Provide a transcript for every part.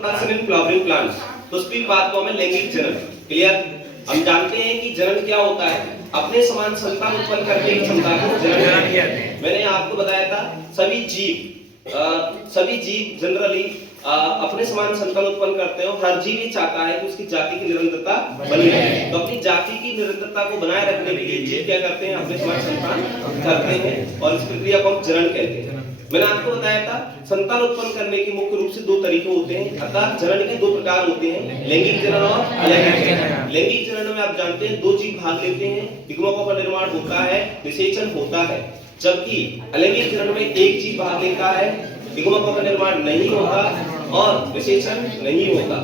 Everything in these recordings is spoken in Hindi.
प्रोडक्शन इन फ्लावरिंग प्लांट्स, पुष्पीय पादपों में लैंगिक जनन। क्लियर? हम जानते हैं कि जनन क्या होता है, अपने समान संतान उत्पन्न करने की क्षमता को जनन कहते हैं। मैंने आपको बताया था सभी जीव जनरली अपने समान संतान उत्पन्न करते हैं और हर जीव ये चाहता है कि उसकी जाति की निरंतरता बनी रहे। तो अपनी जाति की निरंतरता को बनाए रखने के लिए जीव क्या करते हैं, अपने समान संतान करते हैं और इस प्रक्रिया को हम जनन कहते हैं। मैंने आपको बताया था संतान उत्पन्न करने के मुख्य रूप से दो तरीके होते हैं, अर्थात जनन के दो प्रकार होते हैं, लैंगिक जनन और अलैंगिक जनन। लैंगिक जनन में आप जानते हैं दो जीव भाग लेते हैं, युग्मकों का निर्माण होता है, निषेचन होता है। जबकि अलैंगिक जनन में एक जीव भाग लेता है, युग्मकों का निर्माण नहीं होता और निषेचन नहीं होता।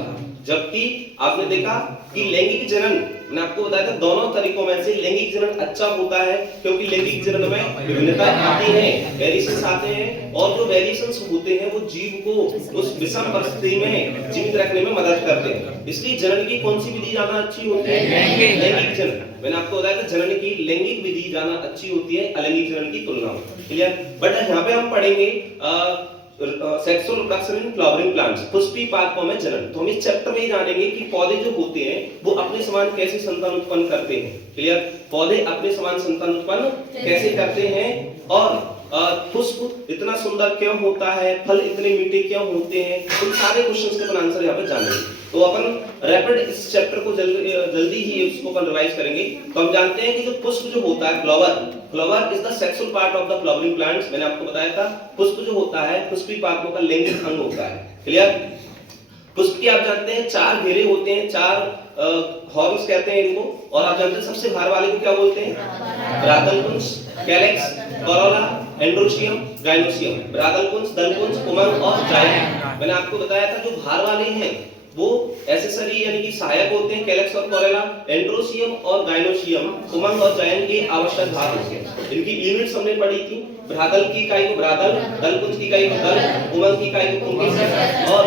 जबकि आपने देखा कि लैंगिक जनन, मैंने आपको बताया था दोनों तरीकों में से लैंगिक जनन अच्छा होता है, क्योंकि लैंगिक जनन में विभिन्नता आती है, वेरिएशंस आते हैं और जो वेरिएशंस होते हैं वो जीव को उस विषम परिस्थिति में जीवित रखने में मदद करते हैं। इसलिए जनन की कौन सी विधि ज्यादा अच्छी होती है? लैंगिक जनन। मैंने आपको बताया था जनन की लैंगिक विधि ज्यादा अच्छी होती है अलैंगिक जनन की तुलना में। क्लियर? बट यहाँ पे हम पढ़ेंगे sexual reproduction in flowering plants, पुष्पीय पादपों में जनन। तो हम इस चैप्टर में जानेंगे कि पौधे जो होते हैं वो अपने समान कैसे संतान उत्पन्न करते हैं। क्लियर? पौधे अपने समान संतान उत्पन्न कैसे करते हैं और पुष्प इतना सुंदर क्यों होता है, फल इतने मीठे क्यों होते हैं, उन सारे क्वेश्चंस के अपन आंसर यहाँ पे जानेंगे। तो अपन रैपिड इस चैप्टर को जल्दी ही इसको अपन रिवाइज करेंगे। तो हम जानते हैं कि जो पुष्प जो होता है, flower is the sexual part of the flowering plants. मैंने आपको बताया था पुष्प जो होता है पुष्पीय पादपों का लैंगिक अंग होता है। क्लियर? पुष्प के आप जानते हैं चार घेरे होते हैं, चार हॉर्न्स कहते हैं इनको, और आप जानते हैं सबसे बाहर वाले को क्या बोलते हैं? ब्रादलपुंज, कैलेक्स, कोरोला, एंड्रोशियम, गाइनोशियम। ब्रादलपुंज, दलपुंज, पुमंग और जायंट। मैंने आपको बताया था जो बाहर वाले हैं वो एक्सेसरी यानी कि सहायक होते हैं, कैलेक्स और कोरोला, एंड्रोशियम और गाइनोशियम, पुमंग और जायंट के आवश्यक भाग होते हैं। इनकी यूनिट्स हमने पढ़ी थी, ब्रादल की इकाई को ब्रादल, दलपुंज की इकाई को दल, पुमंग की इकाई को पुंकेसर और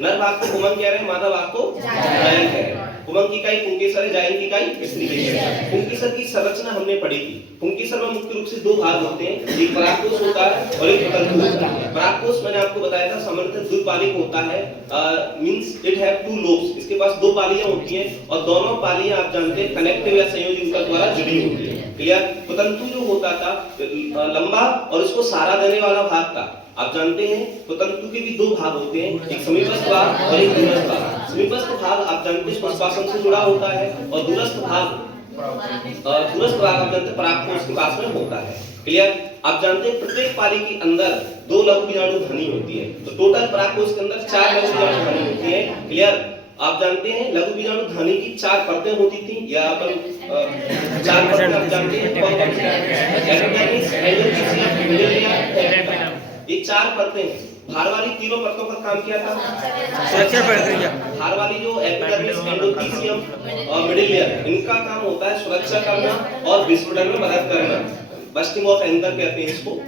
नर भाग को पुमंग कह रहे हैं, मादा भाग को जायंट कह रहे हैं। पुमंग की इकाई पुंकेसर है, जायंट की इकाई स्त्रीलिंग है। पुंकेसर की संरचना हमने पढ़ी थी। पुंकेसर में मुख्य रूप से दो भाग होते हैं, एक परागकोश होता है और एक तंतु होता है। परागकोश मैंने आपको बताया था सामान्यतः द्विपालिक होता है, means it have two lobes. इसके पास दो पालियां होती हैं और दोनों पालियां आप जानते हैं कनेक्टिव या संयोजी ऊतक द्वारा जुड़ी होती है। क्लियर? तो तंतु जो होता था लंबा और उसको सहारा देने वाला भाग था। आप जानते हैं तो तंतु के भी दो भाग होते हैं, एक समीपस्थ भाग और एक दूरस्थ भाग। समीपस्थ भाग आप जानते हैं पुष्पासन से जुड़ा होता है और दूरस्थ भाग आप जानते हैं परागकोश के पास में होता है। क्लियर? आप जानते हैं प्रत्येक पाली के अंदर दो लघु बीजाणु ध्वनि होती है, तो टोटल परागकोश के अंदर 4 लघु बीजाणु ध्वनि होती है। क्लियर? आप जानते हैं लघु बीजाणु ध्वनि की 4 परतें होती थी, या अपन 4 परतें आप जानते हैं एपिडर्मिस, एंडोथेलियम, मिडिल लेयर, ये 4 परतें हैं। बाहर वाली तीनों परतों का काम क्या था? स्ट्रक्चर प्रक्रिया। बाहर वाली जो एपिडर्मिस, एंडोथेलियम और मिडिल लेयर, इनका काम होता है सुरक्षा करना और विस्फोटन में मदद करना, बस्टिंग ऑफ एंकर कहते हैं इसको।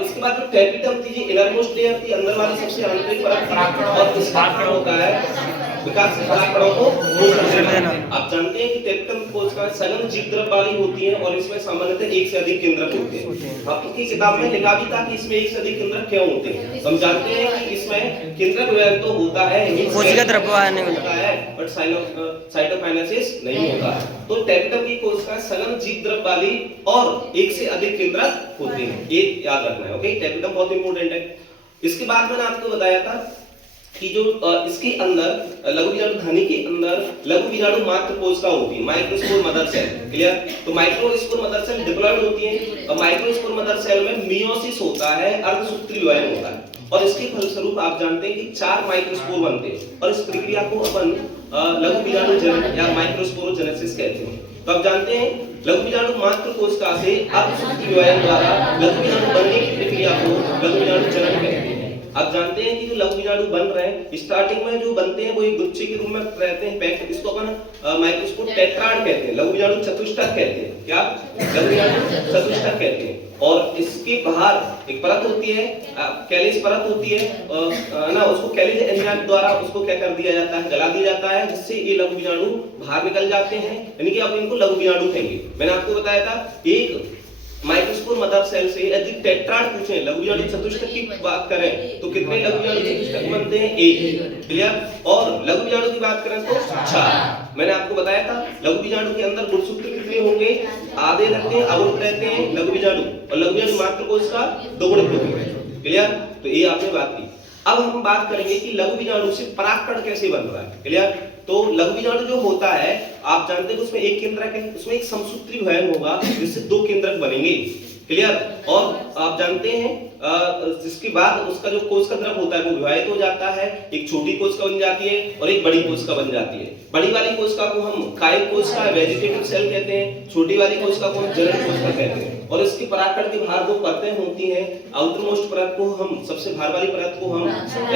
इसके बाद जो टेपिटम थी, ये इनरमोस्ट लेयर थी, अंदर वाली सबसे आंतरिक परत, और इसका काम होता है विकास के परागकणों को देना। आप जानते हैं कि टेपिटम कोशिका सघन जीवद्रव्य वाली होती है और इसमें सामान्यतः एक से अधिक केंद्रक होते हैं। आपकी किताब में लिखा भी था कि इसमें एक से अधिक केंद्रक क्यों होते हैं। हम जानते हैं कि इसमें केंद्रक व्यवहार तो होता है, कोशिका द्रव्यवाहन नहीं होता है, बट साइटोकाइनेसिस नहीं होता है। तो टेपिटम की कोशिका सघन जीवद्रव्य वाली और एक से अधिक केंद्रक होते हैं, ये याद रखना है। ओके, टेपिटम बहुत इंपॉर्टेंट है। इसके बाद मैंने आपको बताया था कि जो इसके अंदर लघु बीजाणु ध्वनि के अंदर लघु बीजाणु मात्र कोशिका होती है, माइक्रोस्पोर मदर सेल। क्लियर? तो माइक्रोस्पोर मदर सेल डिप्लॉयड होती है और माइक्रोस्पोर मदर सेल में मियोसिस होता है, अर्धसूत्री विभाजन होता है और इसके फलस्वरूप आप जानते हैं कि 4 माइक्रोस्पोर बनते हैं और इस प्रक्रिया को अपन लघु बीजाणु जनन या माइक्रोस्पोरोजेनेसिस कहते हैं। तो आप जानते हैं लघु बीजाणु मात्र कोशिका से अर्धसूत्री विभाजन द्वारा लघु बीजाणु बनने की प्रक्रिया को लघु बीजाणु जनन कहते हैं। आप जानते हैं कि जो लघु बीजाणु बन रहे हैं स्टार्टिंग में जो बनते हैं वो एक गुच्छे के रूप में रहते हैं पैक, इसको अपन माइक्रोस्पोर टेट्राड कहते हैं, लघु बीजाणु चतुष्टक कहते हैं। क्या? लघु बीजाणु चतुष्टक कहते हैं। और इसके बाहर एक परत होती है, कैलिस परत होती है ना, उसको कैलिस एंजाइम द्वारा उसको क्या कर दिया जाता है, जला दिया जाता है, जिससे ये लघु बीजाणु बाहर निकल जाते हैं, यानी कि आप इनको लघु बीजाणु कहेंगे। मैंने आपको बताया था एक माइक्रोस्पोर मदर सेल से यदि टेट्राड पूछे, लघुवीजाणु चतुष्टक की बात करें तो कितने लघुवीजाणु चतुष्टक बनते हैं? एक। क्लियर? और लघुवीजाणु की बात करें तो 4। मैंने आपको बताया था लघुवीजाणु के अंदर गुणसूत्र कितने होंगे? आधे रहते हैं, अवरुद्ध रहते हैं लघुवीजाणु, और लघुवीजाणु मात्र कोश का दोगुणित होते हैं। क्लियर? तो ये आपने बात की। अब हम बात करेंगे कि लघुवीजाणु से परागकण कैसे बन रहा है। क्लियर? तो लघुवीजाणु जो होता है आप जानते हैं उसमें एक केंद्रक है, उसमें एक समसूत्री विभाजन होगा जिससे 2 केंद्रक बनेंगे। क्लियर? और आप जानते हैं जिसके बाद उसका जो कोशिका द्रव होता है वो विभाजित हो जाता है, एक छोटी कोशिका बन जाती है और एक बड़ी कोशिका बन जाती है। बड़ी वाली कोशिका को हम कायिक कोशिका वेजिटेटिव सेल कहते हैं, छोटी वाली कोशिका को हम जनन कोशिका कहते हैं। और इसके परागकण के बाहर 2 परतें होती हैं। आउटर मोस्ट परत को हम, सबसे बाहर वाली परत को हम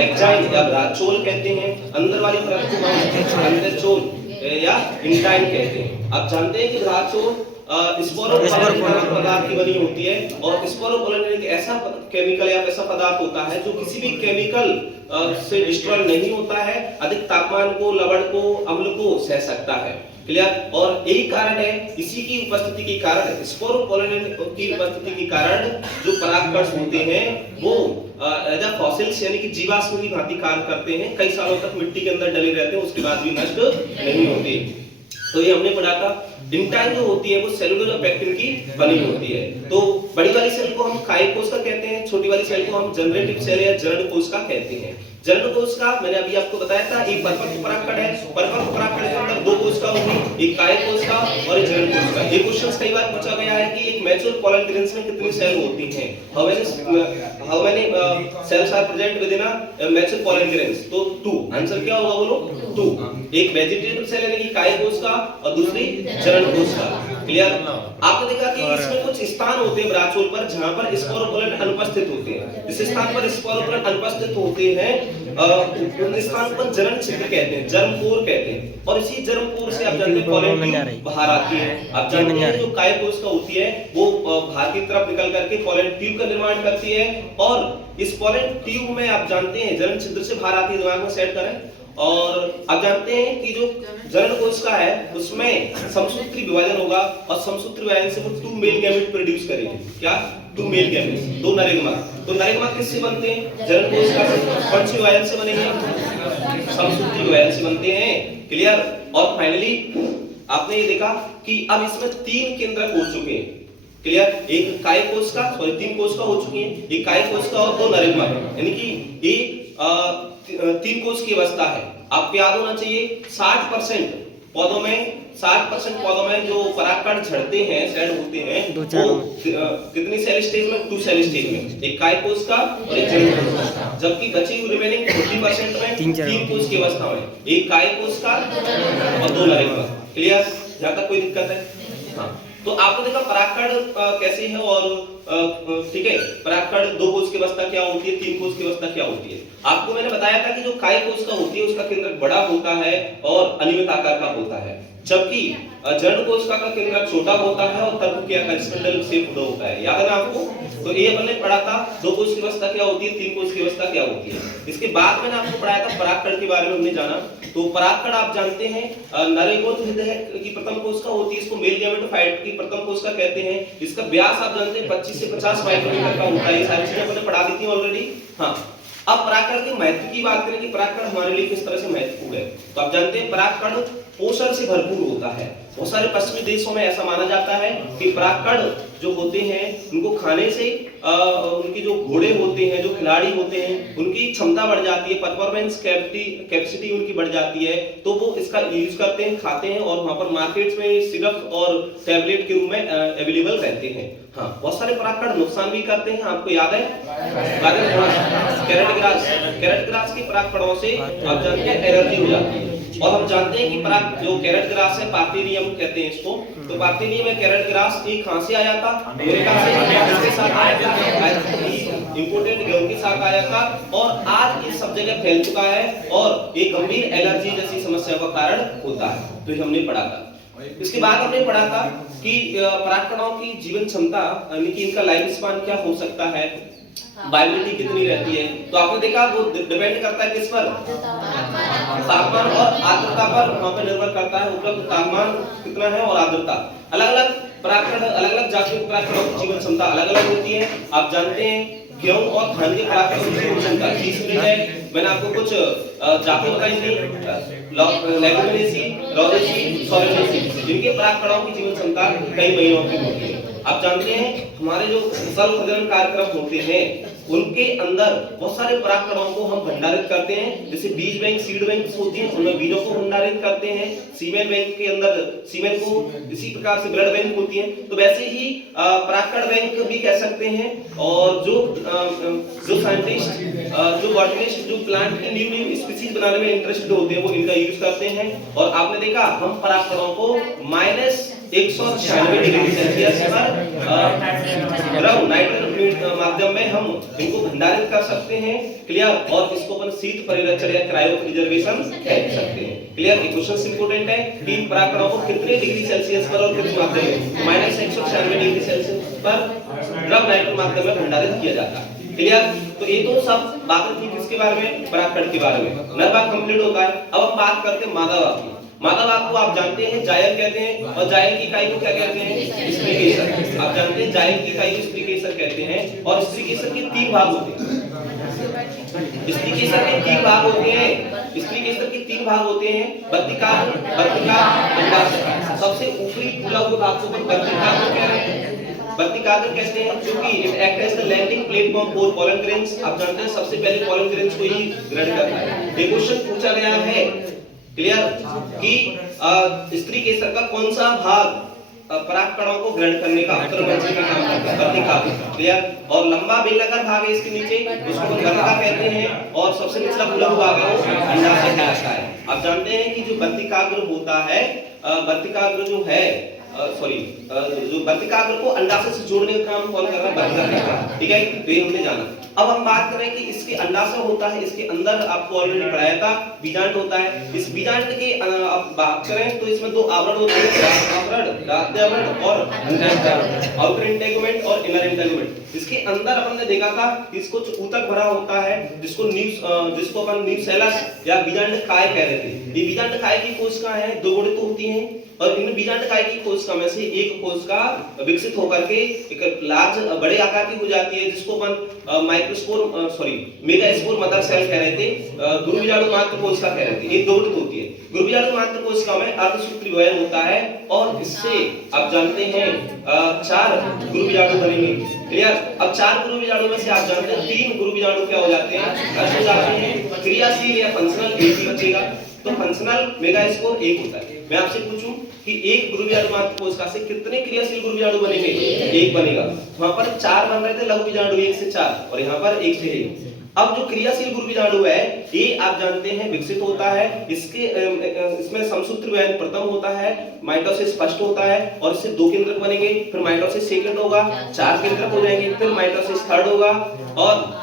एक्जाइम या ब्राचोल कहते हैं, अंदर वाली परत को हम अंतरचोल या इंटाइन कहते हैं। आप जानते हैं कि ब्राचोल स्पोरोपोलन पदार्थ की बनी होती है, और स्पोरोपोलन एक ऐसा केमिकल या ऐसा पदार्थ होता है जो किसी भी केमिकल से डिस्ट्रॉय नहीं होता है, अधिक तापमान को, लवण को, अम्ल को सह सकता है। क्लियर? और यही कारण है, इसी की उपस्थिति के कारण, स्पोरोपोलन की उपस्थिति के कारण जो परागकण होते हैं वो एज अ फॉसिल्स यानी कि जीवाश्म की भांति कार्य करते हैं, कई सालों तक मिट्टी के अंदर डले रहते हैं, उसके बाद भी नष्ट नहीं होते। तो ये हमने पढ़ा था। इंटाइन जो होती है वो सेलुलोज पेक्टिन की बनी होती है। तो बड़ी वाली सेल को हम कायिक कोशिका कहते हैं, छोटी वाली सेल को हम जनरेटिव सेल या जनन कोशिका कहते हैं। जनन कोशिका मैंने अभी आपको बताया था, एक परिपक्व परागकण है, परिपक्व परागकण के अंदर 2 कोशिका होंगी, एक कायिक कोशिका और एक जनन कोशिका। ये क्वेश्चंस कई बार पूछा गया है कि एक मैच्योर पॉलन ग्रेन्स में कितनी सेल होती हैं, how many cells are present within a mature pollen grains? तो 2। आंसर क्या होगा बोलो? 2। एक वेजिटेटिव सेल यानी कि कायिक कोशिका और दूसरी जनन कोशिका। क्लियर? आपने देखा कि इसमें कुछ स्थान होते हैं ब्राचोल पर जहां पर स्पोरोपोलन अनुपस्थित होते हैं। जिस स्थान पर स्पोरोपोलन अनुपस्थित होते हैं उन स्थान पर जनन छिद्र कहते हैं, जर्मपोर कहते हैं। और इसी जर्मपोर से आप जानते हैं पॉलन ट्यूब बाहर आती है। आप जानते हैं जो कायिक कोशिका होती है वो बाहर की तरफ निकल करके पॉलन ट्यूब का निर्माण करती है, और इस पॉलन ट्यूब में आप जानते हैं जनन छिद्र से बाहर आती है। दिमाग में सेट करें। और आप जानते हैं कि जो जनन कोशिका है उसमें समसूत्री विभाजन होगा, और समसूत्री विभाजन से वो 2 मेल गैमेट प्रोड्यूस करेगी। क्या? 2 मेल गैमेट, 2 नरेगमा। तो नरेगमा किससे बनते हैं? जनन कोशिका से। कौन सी विभाजन से बनेंगे? समसूत्री विभाजन से बनते हैं। क्लियर? और फाइनली आपने ये देखा कि अब इसमें 3 केंद्रक हो चुके हैं। क्लियर? एक कायिक कोशिका, सॉरी 3 कोशिका हो चुकी हैं, एक कायिक कोशिका और 2 नरेगमा, यानी कि एक 3 कोश की अवस्था है। आपको याद होना चाहिए 60% पौधों में जो परागकण झड़ते हैं, सेड होते हैं, वो कितनी सेल स्टेज में? 2 सेल स्टेज में, एक कायिक कोशिका और एक जनन कोशिका। जबकि बची हुई रिमेनिंग 40% में 3 कोश की अवस्था में, एक कायिक कोशिका और 2 नरेगमा। क्लियर? जहां तक कोई दिक्कत है? हाँ। तो आपने देखा परागकण कैसे है, और ठीक है, परागकण 2 कोश की अवस्था क्या होती है, 3 कोश की अवस्था क्या होती है। आपको मैंने बताया था कि जो कायिक कोशिका होती है उसका केंद्रक बड़ा होता है और अनियमित आकार का होता है, जबकि जनन कोशिका का केंद्रक छोटा होता है और तंतु के आकार स्पिंडल शेप होता है। याद है ना आपको? तो ये हमने पढ़ा था 2 कोश की अवस्था क्या होती है, 3 कोश की अवस्था क्या होती है। इसके बाद मैंने आपको पढ़ाया था परागकण के बारे में हमने जाना। तो परागकण आप जानते हैं नरेगोन हृदय की प्रथम कोशिका होती है, इसको मेल गैमेटोफाइट की प्रथम कोशिका कहते हैं। इसका व्यास आप जानते हैं 25 से 50 माइक्रोमीटर का होता है। ये सारी चीजें हमने पढ़ा दी थी ऑलरेडी। हाँ। अब परागकण के महत्व की बात करें कि परागकण हमारे लिए किस तरह से महत्वपूर्ण है, तो आप जानते हैं परागकण पोषण से भरपूर होता है। बहुत सारे पश्चिमी देशों में ऐसा माना जाता है कि परागकण जो होते हैं उनको खाने से उनकी जो घोड़े होते हैं, जो खिलाड़ी होते हैं, उनकी क्षमता बढ़ जाती है, परफॉर्मेंस कैपेसिटी उनकी बढ़ जाती है। तो वो इसका यूज करते हैं, खाते हैं, और वहां पर मार्केट्स में सिरप और टैबलेट के रूप में अवेलेबल रहते हैं। हाँ, बहुत सारे परागकण नुकसान भी करते हैं। आपको याद है कैरेट ग्रास के परागकणों से आप जानते हैं एलर्जी हो जाती है। और हम जानते हैं कि पराग जो कैरेट ग्रास है, पार्थेनियम कहते हैं इसको, तो पार्थेनियम में कैरेट ग्रास एक कहां से आया था? अमेरिका से। इसके साथ आया था इंपोर्टेड गेहूं के साथ आया था, और आज ये सब जगह फैल चुका है और एक गंभीर एलर्जी जैसी समस्या का कारण होता है। तो ये हमने पढ़ा था। इसके बाद हमने पढ़ा था कि परागकणों की जीवन क्षमता यानी कि इनका लाइफ स्पान क्या हो सकता है, वाइबिलिटी कितनी रहती है। तो आपने देखा वो डिपेंड करता है किस पर? तापमान और आर्द्रता पर। वहां पर निर्भर करता है उपलब्ध तापमान कितना है और आर्द्रता। अलग अलग परागकण अलग-अलग जातियों के परागकणों की जीवन क्षमता अलग-अलग होती है। आप जानते हैं गेहूं और धान के परागकणों की जीवन क्षमता 30 मिनट है। मैंने आपको कुछ जाति बताई थी, लेगुमिनेसी, लॉरेसी, सोलेनेसी, जिनके परागकणों की जीवन क्षमता कई महीनों की होती है। आप जानते हैं हमारे जो फसल प्रजनन कार्यक्रम होते हैं उनके अंदर बहुत सारे परागकणों को हम भंडारित करते हैं। जैसे बीज बैंक, सीड बैंक होती है, उनमें बीजों को भंडारित करते हैं। सीमेन बैंक के अंदर सीमेन को, इसी प्रकार से ब्लड बैंक होती है। तो वैसे ही परागकण बैंक भी कह सकते हैं। और जो साइंटिस्ट, जो बॉटनिस्ट, जो प्लांट की न्यू स्पीशीज बनाने में इंटरेस्टेड होते हैं वो इनका यूज करते हैं। और आपने देखा हम परागकणों को -196 डिग्री सेल्सियस पर द्रव नाइट्रोजन माध्यम में हम इनको भंडारित कर सकते हैं। क्लियर? और इसको अपन शीत परिरक्षण या क्रायो प्रिजर्वेशन कह सकते हैं। क्लियर? ये क्वेश्चन इंपॉर्टेंट है कि इन परागकणों को कितने डिग्री सेल्सियस पर और किस माध्यम में -196 डिग्री सेल्सियस पर द्रव नाइट्रोजन माध्यम में भंडारित किया जाता है। क्लियर? तो ये तो सब बातें थी किसके बारे में? परागकण के बारे में। नर भाग कंप्लीट होता है। अब हम बात करते हैं मादा भाग की। मादा भाग को आप जानते हैं जायक कहते हैं, और जायक की इकाई को क्या कहते हैं? स्त्री केसर। आप जानते हैं जायक की इकाई को स्त्री केसर कहते हैं। और स्त्री केसर के 3 भाग होते हैं। स्त्री केसर के 3 भाग होते हैं। स्त्री केसर के 3 भाग होते हैं, वर्तिकाग्र, अंडाशय। सबसे ऊपरी फूला हुआ भाग को वर्तिकाग्र कह रहे हैं। वर्तिकाग्र कहते हैं क्योंकि it act as the landing platform for pollen grains. आप जानते हैं सबसे पहले पॉलन ग्रेन्स को ही ग्रहण करता है। ये क्वेश्चन पूछा गया है, क्लियर, कि स्त्री केसर का कौन सा भाग परागकणों को ग्रहण करने का उत्तरवर्ती का काम करता है? वर्तिकाग्र। क्लियर? और लंबा बेलनाकार भाग है इसके नीचे, उसको वर्तिका कहते हैं। और सबसे निचला फूला हुआ भाग है वो अंडाशय कहलाता है। आप जानते हैं कि जो वर्तिकाग्र होता है, वर्तिकाग्र जो है जो वर्तिकाग्र को अंडाशय से जोड़ने का काम कौन कर रहा है? वर्तिका कर रहा है। ठीक है, तो ये हमने जाना। अब हम बात करें कि इसके अंडाशय होता है, इसके अंदर आपको ऑलरेडी पढ़ाया था बीजांड होता है। इस बीजांड के अब बात करें तो इसमें 2 आवरण होते हैं, आवरण, राध्य आवरण और अंतःस्थ आवरण, आउटर इंटेगुमेंट और इनर इंटेगुमेंट। इसके अंदर अपन ने देखा था कि इसको ऊतक भरा होता है, जिसको अपन न्यूसेलस या बीजांड काय कह रहे थे। ये बीजांड काय की कोशिका है, 2 गुणित होती हैं। और इन बीजांड काय की कोशिका में से एक कोशिका विकसित होकर के एक लार्ज बड़े आकार की हो जाती है, जिसको अपन मेगास्पोर मदर सेल कह रहे थे, गुरुबीजाणु मात्र कोशिका कह रहे थे। ये 2 गुणित होती है। गुरुबीजाणु मात्र कोशिका में अर्धसूत्री वयन होता है और इससे आप जानते हैं 4 गुरुबीजाणु बनेंगे। क्लियर? अब 4 गुरुबीजाणु में से आप जानते हैं 3 गुरुबीजाणु क्या हो जाते हैं? नष्ट हो जाते हैं। क्रियाशील या फंक्शनल एक ही बचेगा। तो फंक्शनल मेगास्पोर 1 होता है। मैं आपसे पूछूं कि एक गुरुबीजाणु मात्र कोशिका से कितने क्रियाशील गुरुबीजाणु बनेंगे? 1 बनेगा। वहां पर 4 बन रहे थे लघु बीजाणु 1 से 4 और यहाँ पर 1 से 1। अब जो क्रियाशील गुरुबीजाणु है ये आप जानते हैं विकसित होता है। इसमें समसूत्र वयन प्रथम होता है, माइटोसिस फर्स्ट होता है और इससे 2 केंद्रक बनेंगे। फिर माइटोसिस सेकंड होगा, 4 केंद्रक हो जाएंगे। फिर माइटोसिस थर्ड होगा और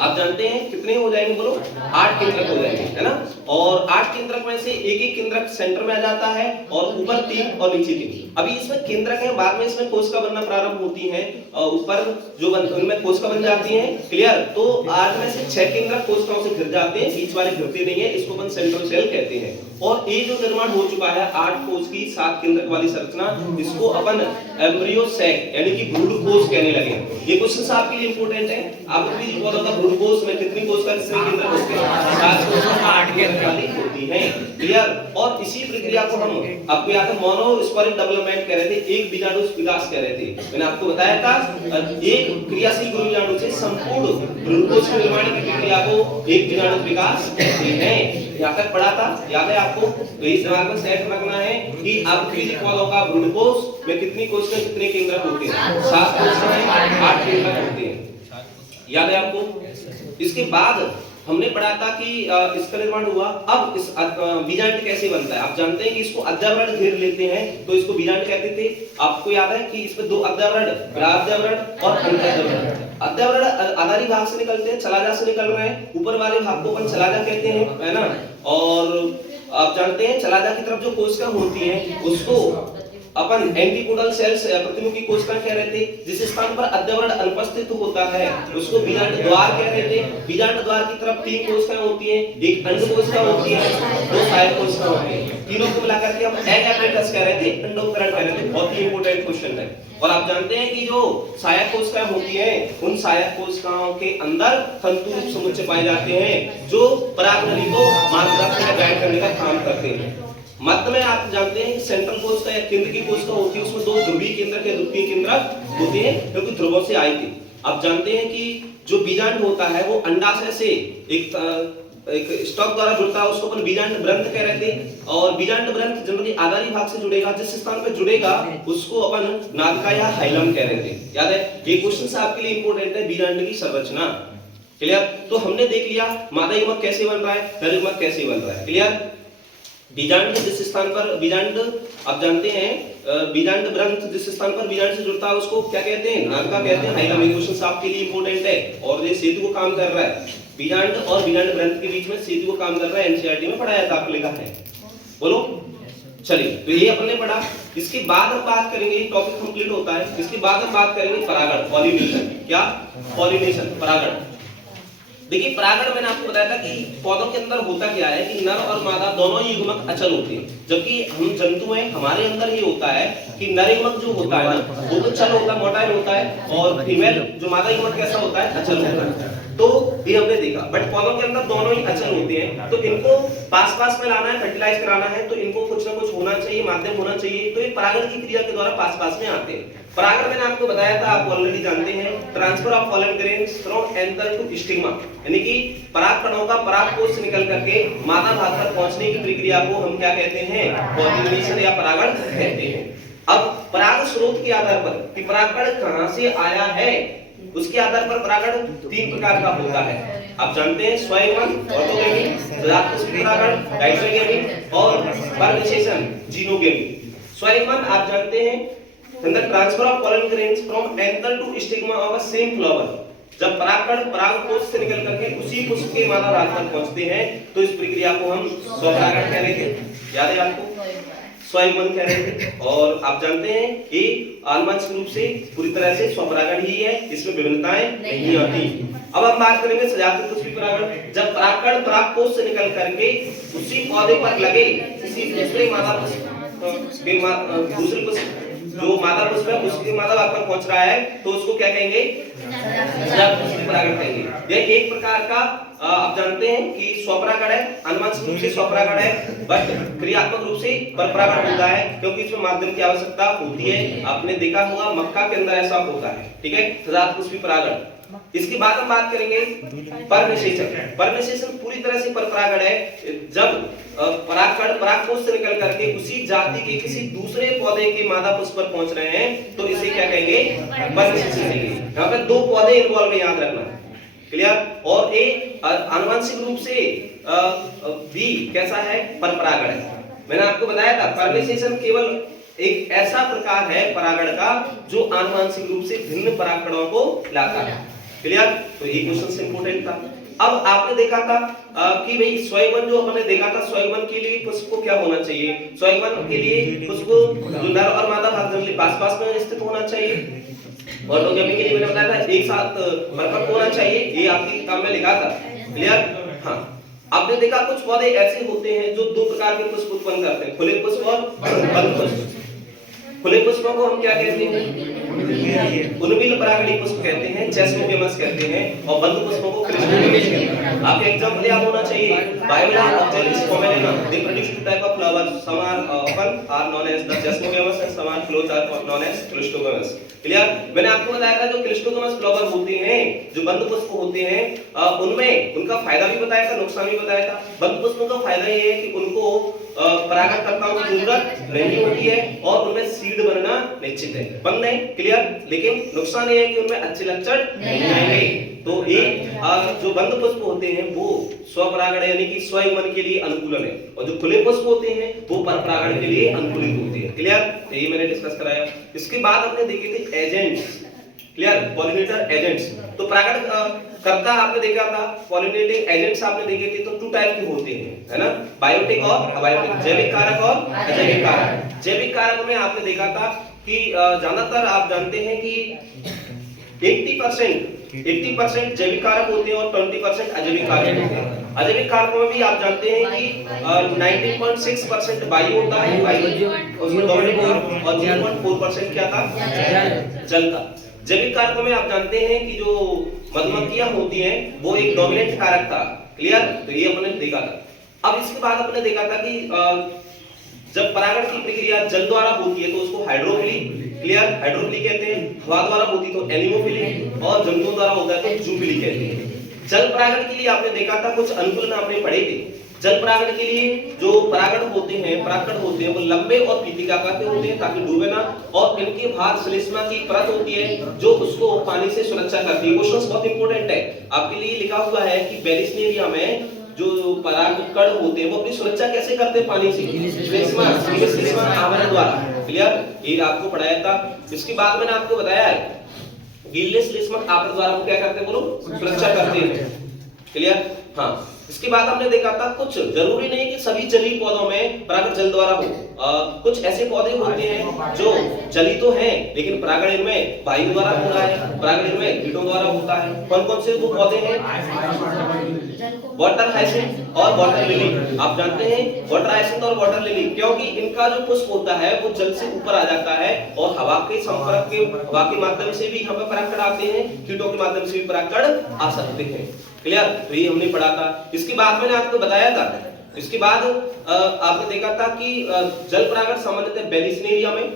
आप जानते हैं कितने हो जाएंगे? बोलो, 8 केंद्रक हो जाएंगे, है ना? और 8 केंद्रक में से एक केंद्रक सेंटर में आ जाता है और ऊपर 3 और नीचे 3। अभी इसमें केंद्रक है, बाद में इसमें कोशिका बनना प्रारंभ होती है और ऊपर जो उनमें कोशिका बन जाती है। क्लियर? तो 8 में से 6 केंद्रक कोशिकाओं से घिर जाते हैं, बीच वाले घिरते नहीं है, इसको अपन सेंट्रल सेल कहते हैं। और ये जो निर्माण हो चुका है 8 कोश की 7 केंद्रक वाली संरचना, इसको अपन एम्ब्रियो सैक यानी कि भ्रूण कोश कहने लगे। ये क्वेश्चन आपके लिए इंपॉर्टेंट है। आपको भी बोला था भ्रूण कोश में कितनी कोशिका, कितने केंद्रक होते हैं? 7 कोशिका 8 केंद्रक वाली होती हैं। क्लियर? और इसी प्रक्रिया को हम आपको याद है मोनोस्पोरिक डेवलपमेंट कह रहे थे, एक बीजाणु विकास कह रहे थे। मैंने आपको बताया था एक क्रियाशील गुरुबीजाणु से संपूर्ण भ्रूणकोश के निर्माण की प्रक्रिया को एक बीजाणु विकास कहते हैं। यहाँ तक पढ़ा था, याद है आपको? तो इस दिमाग में सेट रखना है कि आपकी पौधों का भ्रूणकोश में कितनी कोशिकाएं, कितने केंद्रक होते हैं? 7 कोशिकाएं, 8 केंद्रक होते हैं। याद है आपको? इसके बाद हमने पढ़ा था कि इसका निर्माण हुआ। अब इस बीजांड कैसे बनता है? आप जानते हैं कि इसको अध्यावरण घेर लेते हैं तो इसको बीजांड कहते थे। आपको याद है कि इसमें 2 अध्यावरण, ग्राह्यावरण और अंतःवरण। अध्यावरण आधारी भाग से निकलते हैं, छलाजा से निकल रहे हैं। ऊपर वाले भाग को अपन छलाजा कहते हैं, है ना? और आप जानते हैं छलाजा की तरफ जो कोशिका होती है उसको अपन एंटीपोडल सेल्स प्रतिमुखी कोशिका कह रहे थे। जिस स्थान पर अध्यवरण अनुपस्थित होता है उसको बीजांड द्वार कह रहे थे। बीजांड द्वार की तरफ 3 कोशिकाएं होती हैं, एक अंड कोशिका होती है, 2 सहायक कोशिका होती है। तीनों को मिलाकर के हम एग apparatus कह रहे थे, अंडोपकरण कह रहे थे। बहुत ही इंपॉर्टेंट क्वेश्चन है। और आप जानते हैं कि जो सहायक कोशिकाएं होती हैं उन सहायक कोशिकाओं के अंदर तंतु रूप समुच्चय पाए जाते हैं जो परागनली को मार्गदर्शन या गाइड करने का काम करते हैं। मध्य में आप जानते हैं सेंट्रल कोशिका या केंद्र की कोशिका होती है, उसमें 2 ध्रुवीय केंद्रक या द्वितीय केंद्रक होते हैं क्योंकि ध्रुवों से आई थी। आप जानते हैं कि जो बीजांड होता है वो अंडाशय से एक स्टॉक द्वारा जुड़ता है, उसको अपन बीजांड ग्रंथ कह रहे थे। और बीजांड ग्रंथ जनरली आधारी भाग से जुड़ेगा, जिस स्थान पे जुड़ेगा उसको अपन नाभिका या हाइलम कह रहे थे। याद है, ये क्वेश्चन आपके लिए इंपॉर्टेंट है, बीजांड की संरचना। क्लियर? तो हमने देख लिया मादा युग्मक कैसे बन रहा है, नर युग्मक कैसे बन रहा है। क्लियर? बीजांड जिस स्थान पर बीजांड आप जानते हैं बीजांड ग्रंथ जिस स्थान पर बीजांड से जुड़ता है उसको क्या कहते हैं, नाभिका कहते हैं, हाइलम। ये क्वेश्चन आपके लिए इंपॉर्टेंट है और ये सेतु को काम कर रहा है। बीजांड और बीजांड ग्रंथ के बीच में सेतु को काम कर रहा है, एनसीईआरटी में पढ़ाया था, आपको लिखा है। बोलो। चलिए, तो ये अपने पढ़ा। इसके बाद हम बात करेंगे, टॉपिक कंप्लीट होता है, इसके बाद हम बात करेंगे परागण, पॉलिनेशन। क्या? पॉलिनेशन, परागण। देखिए परागण मैंने आपको बताया था कि पौधों के अंदर होता क्या है कि नर और मादा दोनों ही युग्मक अचल होते हैं, जबकि हम जंतु हैं हमारे अंदर ये होता है कि नर युग्मक जो होता है ना वो तो चल होता है, मोटाइल होता है, और फीमेल जो मादा युग्मक कैसा होता है, अचल होता है। तो ये हमने देखा, बट पौधों के अंदर दोनों ही अचल होते हैं, तो इनको पास-पास में लाना है, फर्टिलाइज कराना है, तो इनको कुछ ना कुछ होना चाहिए, माध्यम होना चाहिए। तो ये परागण की क्रिया के द्वारा पास-पास में आते हैं। परागण मैंने आपको बताया था, आप ऑलरेडी जानते हैं, transfer of pollen grains from anther to stigma, यानी कि पराग कणों का परागकोश से निकल करके मादा भाग तक पहुंचने की प्रक्रिया को हम क्या कहते हैं, पॉलिनेशन या परागण कहते हैं। अब पराग स्रोत के आधार पर कि परागकण कहां से आया है उसके आधार पर परागण 3 प्रकार का होता है। आप जानते हैं स्वयंवन, ऑटोगेमी, सजातीय परागण, डाइसोगेमी और परनिसेशन, जीनोगेमी। स्वयंवन आप जानते हैं the transfer of pollen grains from anther to stigma of a same flower. जब परागकण परागकोश से निकल करके उसी पुष्प के मादा भाग तक पहुंचते हैं तो इस प्रक्रिया को हम स्वपरागण कह रहे थे। याद है आपको? स्वयंवन कह रहे थे। और आप जानते हैं ये आनुवंशिक रूप से पूरी तरह से स्वपरागण ही है, इसमें विभिन्नताएं नहीं आती। अब हम बात करेंगे सजातीय पुष्पीय परागण। जब परागकण परागकोश से निकल करके उसी पौधे पर लगे किसी दूसरे मादा पुष्प के दूसरे पुष्प जो मादा पुष्प है उसके मादा भाग पर पहुंच रहा है तो उसको क्या कहेंगे, सजातीय पुष्पीय परागण कहेंगे। यह एक प्रकार का आप जानते हैं कि स्वपरागण है, आनुवंशिक रूप से स्वपरागण है, बट क्रियात्मक रूप से परपरागण होता है क्योंकि इसमें माध्यम की आवश्यकता होती है। आपने देखा होगा मक्का के अंदर ऐसा होता है। ठीक है, सजातीय पुष्पीय परागण। इसके बाद हम बात करेंगे परनिसेशन। परनिसेशन पूरी तरह से परपरागण है। जब परागकण परागकोश से निकल करके उसी जाति के किसी दूसरे पौधे के मादा पुष्प पर पहुंच रहे हैं तो इसे क्या कहेंगे, परनिसेशन कहेंगे। यहाँ पे 2 पौधे इन्वॉल्व है, याद रखना। क्लियर? और एक आनुवंशिक रूप से भी कैसा है, परपरागण है। मैंने आपको बताया था परनिसेशन केवल एक ऐसा प्रकार है परागण का जो आनुवंशिक रूप से भिन्न परागकणों को लाता है। क्लियर? तो ये क्वेश्चन से इंपॉर्टेंट था। अब आपने देखा था कि भाई स्वयंवन जो हमने देखा था, स्वयंवन के लिए पुष्प को क्या होना चाहिए, स्वयंवन के लिए पुष्प जो नर और मादा भाग जनरली पास-पास में स्थित होना चाहिए। ऑटोगेमी के लिए मैंने बताया था एक साथ परिपक्व होना चाहिए, ये आपकी किताब में लिखा था। क्लियर? हाँ। आपने देखा कुछ पौधे ऐसे होते हैं जो 2 प्रकार के पुष्प उत्पन्न करते हैं, खुले पुष्प और बंद पुष्प। खुले पुष्पों को हम क्या कहते हैं, उन्मिल परागणी पुष्प कहते हैं, चेस्मोगेमस कहते हैं, और बंद पुष्पों को क्रिस्टोगेमस कहते हैं। आपके एग्जांपल याद होना चाहिए, बायोला ऑक्टेलिस पोमेलिना, they produce two type of flowers, some are open are known as the chesmogamus and some are closed are known as clistogamus। Clear? मैंने आपको बताया था जो क्लिस्टोगेमस फ्लावर होते हैं, जो बंद पुष्प होते हैं, उनमें उनका फायदा भी बताया था, नुकसान भी बताया था। बंद पुष्पों का फायदा ये है कि उनको परागणकर्ताओं की जरूरत नहीं होती है और उनमें सीड बनना निश्चित है, बंद है। क्लियर? लेकिन नुकसान ये है कि उनमें अच्छे लक्षण नहीं आएंगे। तो ये जो बंद पुष्प होते हैं वो स्वपरागण यानी कि स्वयंवन के लिए अनुकूलन है, और जो खुले पुष्प होते हैं वो परपरागण के लिए अनुकूलित होते हैं। क्लियर? तो ये मैंने डिस्कस कराया। इसके बाद हमने देखे थे एजेंट्स। क्लियर? Pollinator agents. तो परागण कर्ता आपने देखा था, पॉलिनेटिंग एजेंट्स आपने देखे थे, तो 2 टाइप के होते हैं, है ना, बायोटिक और अबायोटिक, जैविक कारक और अजैविक कारक। जैविक कारक में आपने देखा था कि ज्यादातर आप जानते हैं कि 80% जैविक कारक होते हैं और 20% अजैविक कारक होते हैं। अजैविक कारकों में भी आप जानते हैं कि 19.6% वायु होता है, वायु उसमें डोमिनेट और 0.4% क्या था, जल था। जैविक कारकों में आप जानते हैं कि जो मधुमक्खियां होती हैं वो एक डोमिनेंट कारक था, क्लियर, तो ये अपने देखा था। अब इसके बाद अपने देखा था कि जब परागण की प्रक्रिया जल द्वारा होती है तो उसको हाइड्रोफिली, क्लियर, हाइड्रोफिली कहते हैं, हवा द्वारा होती तो एनिमोफिली, और जंतुओं द्वारा होता है तो जूफिली कहते हैं। जल परागण के लिए आपने देखा था, कुछ अनुकूलन आपने पढ़े थे। जल परागण के लिए जो परागण होते हैं वो लंबे और पीतिकाकार के होते हैं ताकि डूबे ना, और इनके बाहर श्लेष्मा की परत होती है जो उसको पानी से सुरक्षा करती है। क्वेश्चन बहुत इंपॉर्टेंट है आपके लिए, लिखा हुआ है कि बेलिस्नेरिया में जो परागकण होते हैं वो अपनी सुरक्षा कैसे करते हैं पानी से, श्लेष्मा आवरण द्वारा, क्लियर, ये आपको पढ़ाया था। इसके बाद मैंने आपको बताया है गीले श्लेष्मक आवरण द्वारा वो क्या करते हैं, बोलो, सुरक्षा करते हैं, क्लियर। हाँ, इसके बाद हमने देखा था कुछ जरूरी नहीं कि सभी जलीय पौधों में परागण जल द्वारा हो, कुछ ऐसे पौधे होते हैं जो जलीय तो हैं लेकिन परागण इनमें वायु द्वारा हो रहा है, परागण इनमें कीटों द्वारा होता है। कौन कौन से वो पौधे हैं, वाटर हाइसिंथ और वाटर लिली। आप जानते हैं वाटर हाइसिंथ और वाटर लिली, क्योंकि इनका जो पुष्प होता है वो जल से ऊपर आ जाता है और हवा के संपर्क के, हवा के माध्यम से भी यहाँ पे परागकण आते हैं, कीटों के माध्यम से भी परागकण आ सकते हैं, क्लियर, तो ये हमने पढ़ा था। इसके बाद मैंने आपको बताया था, इसके बाद आपने देखा था कि जल परागण सामान्यतः बेलिस्नेरिया में,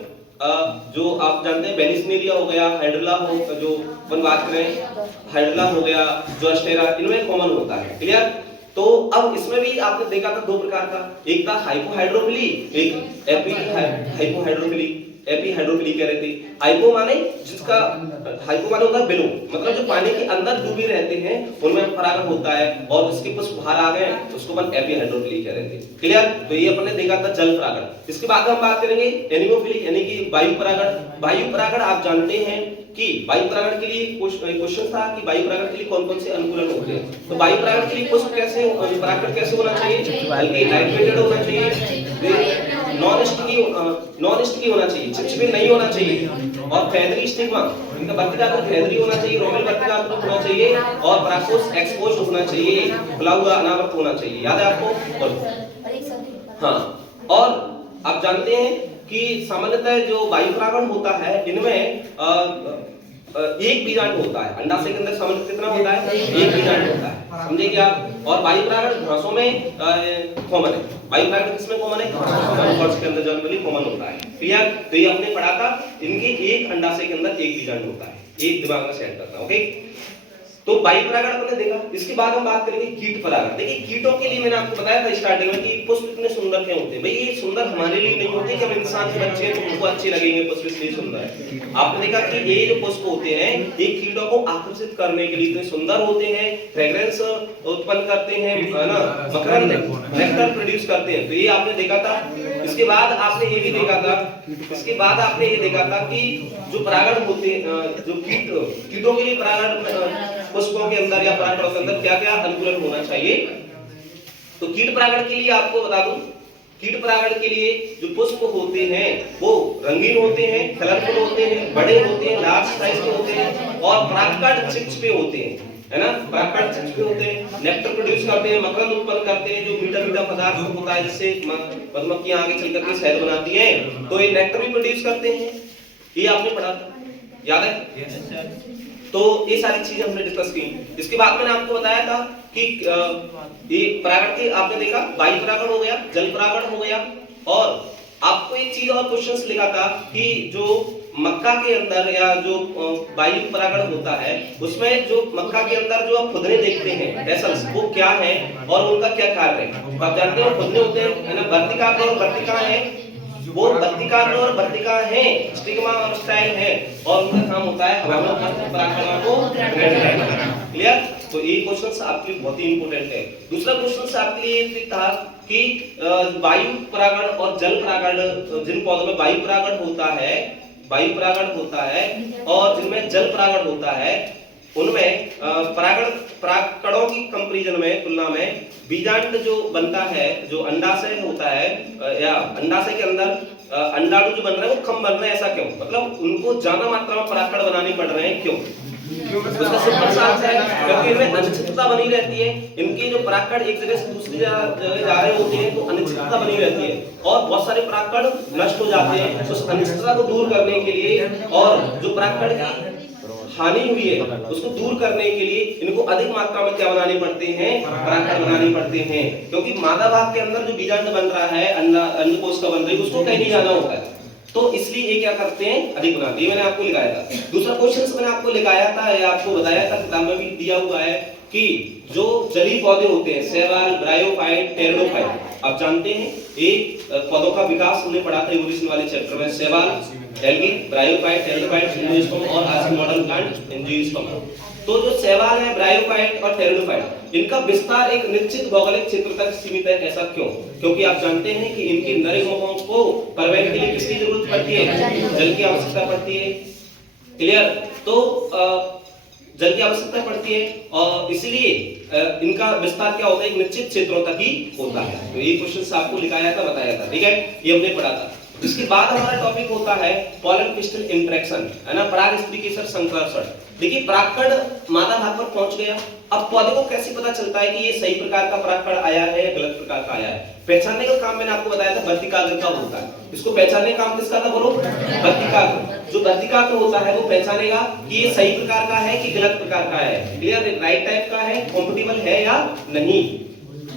जो आप जानते हैं बेलिस्नेरिया हो गया, हाइड्रोला हो, जो अपन बात करें हाइड्रोला हो गया, जो एस्टेरा, इनमें कॉमन होता है, क्लियर। तो अब इसमें भी आपने देखा था 2 प्रकार का, एक था हाइपोहाइड्रोफिली, एक एपी हाइपोहाइड्रोफिली, एपी हाइड्रोफिली कह रहे थे। हाइपो माने जिसका, हाइपो माने होता है बिलो, मतलब जो पानी के अंदर डूबे रहते हैं उनमें परागण होता है और उसके पुष्प बाहर आ गए उसको अपन एपी हाइड्रोफिली कह रहे थे, क्लियर। तो ये अपन ने देखा था जल परागण। इसके बाद हम बात करेंगे एनिमोफिली, यानी कि वायु परागण। वायु परागण आप जानते हैं कि वायु परागण के लिए क्वेश्चन था कि वायु परागण के लिए कौन कौन से अनुकूलन होते हैं। तो वायु परागण के लिए पुष्प कैसे, परागण कैसे होना चाहिए, हल्की लाइटवेटेड होना चाहिए, नॉन स्टिकी होना चाहिए, चिपचिपी नहीं होना चाहिए, और फेदरी स्टिग्मा, इनका वर्तिका ग्रुप फेदरी होना चाहिए, रोमन वर्तिका ग्रुप होना चाहिए, और परागकोश एक्सपोज्ड होना चाहिए, खुला हुआ अनावृत होना चाहिए, याद है आपको। हाँ, और आप जानते हैं कि सामान्यतः जो वायु परागण होता है इनमें एक बीजांड होता है, अंडाशय के अंदर सामान्यतः कितना होता है, एक बीजांड होता है, समझे क्या। और वायु परागण घासों में कॉमन है, वायु परागण किसमें कॉमन है, घास के अंदर जनरली कॉमन होता है, क्लियर। तो ये हमने पढ़ा था, इनके एक अंडाशय के अंदर एक बीजांड होता है, एक दिमाग में सेट करना, ओके। तो वायु परागण आपने देखा। इसके बाद हम बात करेंगे कीट परागण। देखिए कीटों के लिए मैंने आपको बताया था स्टार्टिंग में कि पुष्प इतने सुंदर क्यों होते हैं। भाई ये सुंदर हमारे लिए नहीं होते कि हम इंसान के बच्चे हैं तो उनको अच्छे लगेंगे, पुष्प इसलिए सुंदर है। आपने देखा कि ये जो पुष्प होते हैं ये कीटों को आकर्षित करने के लिए इतने सुंदर होते हैं, फ्रेग्रेंस उत्पन्न करते हैं, है ना, मकरंद, नेक्टर प्रोड्यूस करते हैं। तो ये आपने देखा था। इसके बाद आपने ये भी देखा था, इसके बाद आपने ये देखा था कि जो परागण होते हैं, जो कीटों के लिए परागण पुष्पों के अंदर या परागणों के अंदर क्या-क्या अनुकूलन होना चाहिए। तो कीट परागण के लिए आपको बता दूं, कीट परागण के लिए जो पुष्प होते हैं वो रंगीन होते हैं, कलरफुल होते हैं, बड़े होते हैं, लार्ज साइज के होते हैं और परागकण चिपचिपे होते हैं, है ना, परागकण चिपचिपे होते हैं, नेक्टर प्रोड्यूस करते हैं, मकरंद उत्पन्न करते हैं, जो मीठा पदार्थ होता है जिससे मधुमक्खियां आगे चल करके शहद बनाती हैं, तो ये नेक्टर भी प्रोड्यूस करते हैं। ये आपने पढ़ा था, याद है। तो ये सारी चीजें हमने डिस्कस की। इसके बाद मैंने आपको बताया था कि ये परागण के आपने देखा, वायु परागण हो गया, जल परागण हो गया, और आपको एक चीज और क्वेश्चंस लिखा था कि जो मक्का के अंदर या जो वायु परागण होता है उसमें जो मक्का के अंदर जो आप खुदने देखते हैं वेसल्स, वो क्या है और उनका क्या कार्य है। आप जानते हो खुदने होते हैं, है ना, वर्तिका और वर्तिका है, वो वर्तिका और वर्तिका है, स्टिग्मा और स्टाइल है, और उनका काम होता है हवा में परागकणों को क्लियर। तो ये क्वेश्चंस आपके लिए बहुत ही इंपॉर्टेंट है। दूसरा क्वेश्चन आपके लिए ये था कि वायु परागण और जल परागण, जिन पौधों में वायु परागण होता है और जिनमें जल परागण होता है, उनमें परागकणों की कंपैरिजन में, तुलना में बीजांड जो बनता है, जो अंडाशय होता है या अंडाशय के अंदर अंडाणु जो बन रहे हैं वो कम बन रहे हैं, ऐसा क्यों? मतलब उनको ज्यादा मात्रा में परागकण बनाने पड़ रहे हैं, क्यों? उसका सिंपल सा आंसर है क्योंकि इनमें अनिश्चितता बनी रहती है। इनके जो परागकण एक जगह से दूसरी जगह जा रहे होते हैं तो अनिश्चितता बनी रहती है और बहुत सारे परागकण नष्ट हो जाते हैं। उस अनिश्चितता को दूर करने के लिए और जो परागकण की हानि हुई है उसको दूर करने के लिए इनको अधिक मात्रा में क्या बनाने पड़ते हैं? परागकण बनाने पड़ते हैं, क्योंकि मादा भाग के अंदर जो बीजांड बन रहा है, अंडकोश का बन रही है, उसको कहीं नहीं जाना होता है, तो इसलिए ये क्या करते हैं? अधिक बनाते हैं। ये मैंने आपको लिखाया था। दूसरा क्वेश्चन मैंने आपको लिखाया था या आपको बताया था, किताब में भी दिया हुआ है कि जो जलीय पौधे होते हैं, शैवाल, ब्रायोफाइट, टेरिडोफाइट, आप जानते हैं एक पौधों का विकास हमने पढ़ा था इवोल्यूशन वाले चैप्टर में। शैवाल, एल्गी, ब्रायोफाइट, टेरिडोफाइट, एंजियोस्पर्म और आज मॉडर्न प्लांट एंजियोस्पर्म। तो जो शैवाल है, ब्रायोफाइट और टेरिडोफाइट, इनका विस्तार एक निश्चित भौगोलिक क्षेत्र तक सीमित है। ऐसा क्यों? क्योंकि आप जानते हैं कि इनकी नरयुग्मकों को परिवहन के लिए किसकी जरूरत पड़ती है? जल की आवश्यकता पड़ती है। क्लियर? तो जल की आवश्यकता पड़ती है और इसलिए इनका विस्तार क्या होता है? एक निश्चित क्षेत्रों तक ही होता है। तो ये क्वेश्चन आपको लिखाया था, बताया था, ठीक है? ये हमने पढ़ा था। इसके बाद हमारा टॉपिक होता है पॉलन पिस्टल इंटरेक्शन, है ना, पराग स्त्रीकेसर संकर्षण। देखिए परागकण मादा भाग पर पहुंच गया, अब पौधे को कैसे पता चलता है कि ये सही प्रकार का परागकण आया है या गलत प्रकार का आया है? पहचानने का काम मैंने आपको बताया था वर्तिकाग्र का होता है। इसको पहचानने का काम किसका था? बोलो, वर्तिकाग्र। जो वर्तिकाग्र होता है वो पहचानेगा कि ये सही प्रकार का है कि गलत प्रकार का है, क्लियर, राइट टाइप का है, कॉम्पिटिबल है या नहीं।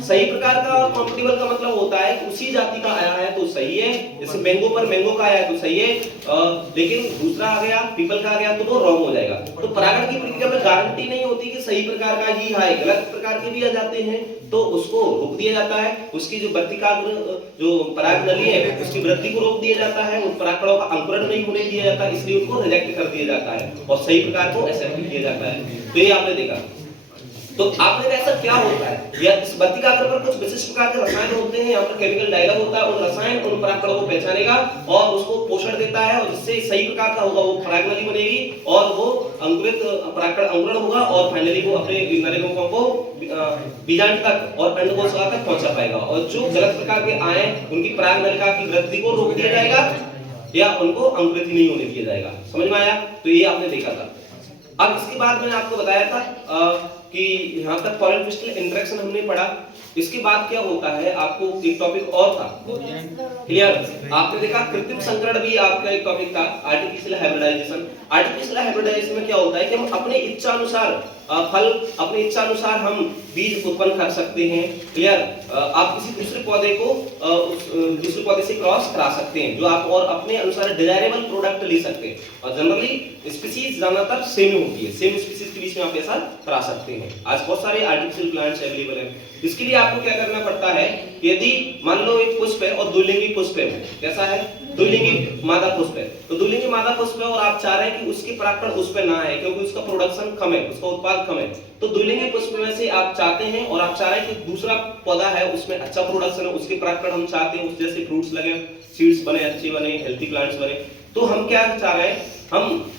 सही प्रकार का और कॉम्पिटिबल का मतलब होता है कि उसी जाति का आया है तो सही है, जैसे मैंगो पर मैंगो का आया है तो सही है, लेकिन दूसरा आ गया, पीपल का आ गया तो वो रॉन्ग हो जाएगा। तो परागण की प्रक्रिया में गारंटी नहीं होती कि सही प्रकार का ही है, गलत प्रकार के भी आ जाते हैं तो उसको रोक दिया जाता है। उसकी जो वर्तिकाग्र जो पराग नली है उसकी वृद्धि को रोक दिया जाता है, उन परागकणों का अंकुरण नहीं होने दिया जाता, इसलिए उनको रिजेक्ट कर दिया जाता है और सही प्रकार को एक्सेप्ट किया जाता है। तो ये आपने देखा। तो आपने ऐसा क्या होता है या इस वर्तिकाग्र पर कुछ विशिष्ट प्रकार के रसायन होते हैं, यहाँ पर केमिकल डायलॉग होता है, उन रसायन उन परागकणों को पहचानेगा और उसको पोषण देता है और जिससे सही प्रकार का होगा वो परागनली बनेगी और वो अंकुरित परागकण अंकुरण होगा और फाइनली वो अपने नरयुग्मकों को बीजांड तक और अंडकोश तक पहुंचा पाएगा। और जो गलत प्रकार के आए उनकी परागनलिका की वृद्धि को रोक दिया जाएगा या उनको अंकुरित ही नहीं होने दिया जाएगा। समझ में आया? तो ये आपने देखा था। अब इसके बाद मैंने आपको बताया था कि यहाँ तक पॉलन पिस्टल इंटरेक्शन हमने पढ़ा। इसके बाद क्या होता है, आपको एक टॉपिक और था, क्लियर? आपने देखा कृत्रिम संकरण भी आपका एक टॉपिक था, आर्टिफिशियल हाइब्रिडाइजेशन। आर्टिफिशियल हाइब्रिडाइजेशन में क्या होता है कि हम अपने इच्छा अनुसार फल, अपनी इच्छा अनुसार हम बीज उत्पन्न कर सकते हैं, क्लियर? आप किसी दूसरे पौधे को दूसरे पौधे से क्रॉस करा सकते हैं जो आप और अपने अनुसार डिजायरेबल प्रोडक्ट ले सकते हैं। और जनरली स्पीशीज ज्यादातर सेम होती है, सेम स्पीशीज के बीच में आप ऐसा करा सकते हैं। आज बहुत सारे आर्टिफिशियल प्लांट्स अवेलेबल हैं। इसके लिए आपको क्या करना पड़ता है, यदि मान लो एक पुष्प है और द्विलिंगी पुष्प है, कैसा है? द्विलिंगी मादा पुष्प है, तो द्विलिंगी मादा पुष्प है और आप चाह रहे हैं कि उसके परागकण उस पे ना आए क्योंकि उसका प्रोडक्शन कम है, उसका उत्पाद कम है। तो द्विलिंगी पुष्प में से आप चाहते हैं और आप चाह रहे हैं कि दूसरा पौधा है उसमें अच्छा प्रोडक्शन है, उसके परागकण हम चाहते हैं उस जैसे फ्रूट्स लगे, सीड्स बने, अच्छे बने, हेल्थी प्लांट्स बने। तो हम क्या चाह रहे हैं, हम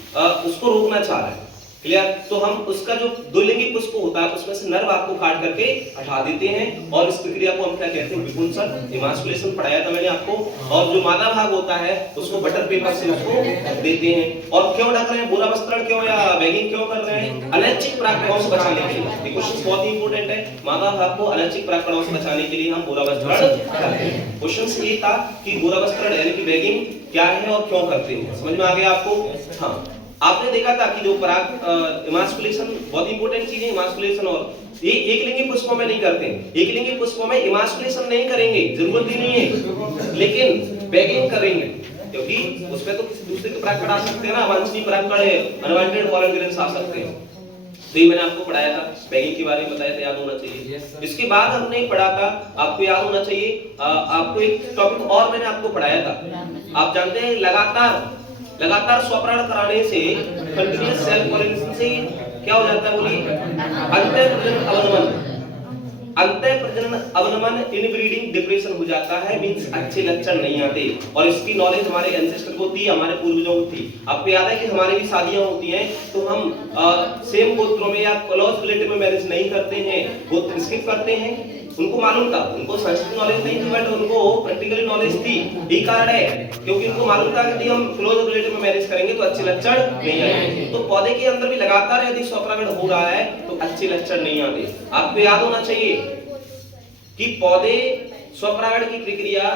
उसको रोकना चाह रहे हैं, क्लियर? तो हम उसका जो द्विलिंगी पुष्प होता है उसमें से नर भाग को काट करके हटा देते हैं और इस प्रक्रिया को हम क्या कहते हैं? विपुंसन, इमास्कुलेशन पढ़ाया था मैंने आपको। और जो मादा भाग होता है उसको बटर पेपर से उसको ढक देते हैं। और क्यों ढक रहे हैं? बोरा वस्त्रण क्यों या बैगिंग क्यों कर रहे हैं? अनैच्छिक परागकणों से बचाने के लिए। ये क्वेश्चन बहुत ही इंपॉर्टेंट है। मादा भाग को अनैच्छिक परागकणों से बचाने के लिए हम बोरा वस्त्रण करते हैं। क्वेश्चन ये था कि बोरा वस्त्रण यानी कि बैगिंग क्या है और क्यों करते हैं। समझ में आ गया आपको? हाँ, आपने देखा था कि जो पराग इमास्कुलेशन बहुत इंपॉर्टेंट चीज है। इमास्कुलेशन और ये एक लिंगी पुष्पों में नहीं करते हैं। एक लिंगी पुष्पों में इमास्कुलेशन नहीं करेंगे, जरूरत ही नहीं है, लेकिन बैगिंग करेंगे क्योंकि उसमें तो किसी दूसरे के परागकण आ सकते हैं ना, अवांछनीय परागकण है, अनवांटेड पॉलन ग्रेन्स आ सकते हैं। तो ये मैंने आपको पढ़ाया था, बैगिंग के बारे में बताया था, याद होना चाहिए। इसके बाद हमने पढ़ा था, आपको याद होना चाहिए, आपको एक टॉपिक और मैंने आपको पढ़ाया था। आप जानते हैं लगातार स्वपरागण कराने से, कंटीन्यूअस सेल्फ पॉलिनेशन से क्या हो जाता है? बोलिए, अंतर प्रजनन अवनमन। अंतः प्रजनन अवनमन इनब्रीडिंग डिप्रेशन हो जाता है, मींस अच्छे लक्षण नहीं आते। और इसकी नॉलेज हमारे एंसेस्टर को थी, हमारे पूर्वजों को थी। आपको याद है कि हमारी भी शादियां होती हैं तो हम सेम गोत्रों में या क्लोज रिलेटिव में मैरिज नहीं करते हैं, गोत्र स्किप करते हैं। उनको मालूम था, उनको संस्कृत नॉलेज नहीं थी बट उनको प्रैक्टिकली नॉलेज थी। यही कारण है क्योंकि उनको मालूम था कि यदि हम क्लोज रिलेटिव में मैरिज करेंगे तो अच्छे लक्षण नहीं आएंगे। तो पौधे के अंदर भी लगातार यदि स्वपरागण हो रहा है तो अच्छे लक्षण नहीं आते। आपको याद होना चाहिए कि पौधे स्वपरागण की प्रक्रिया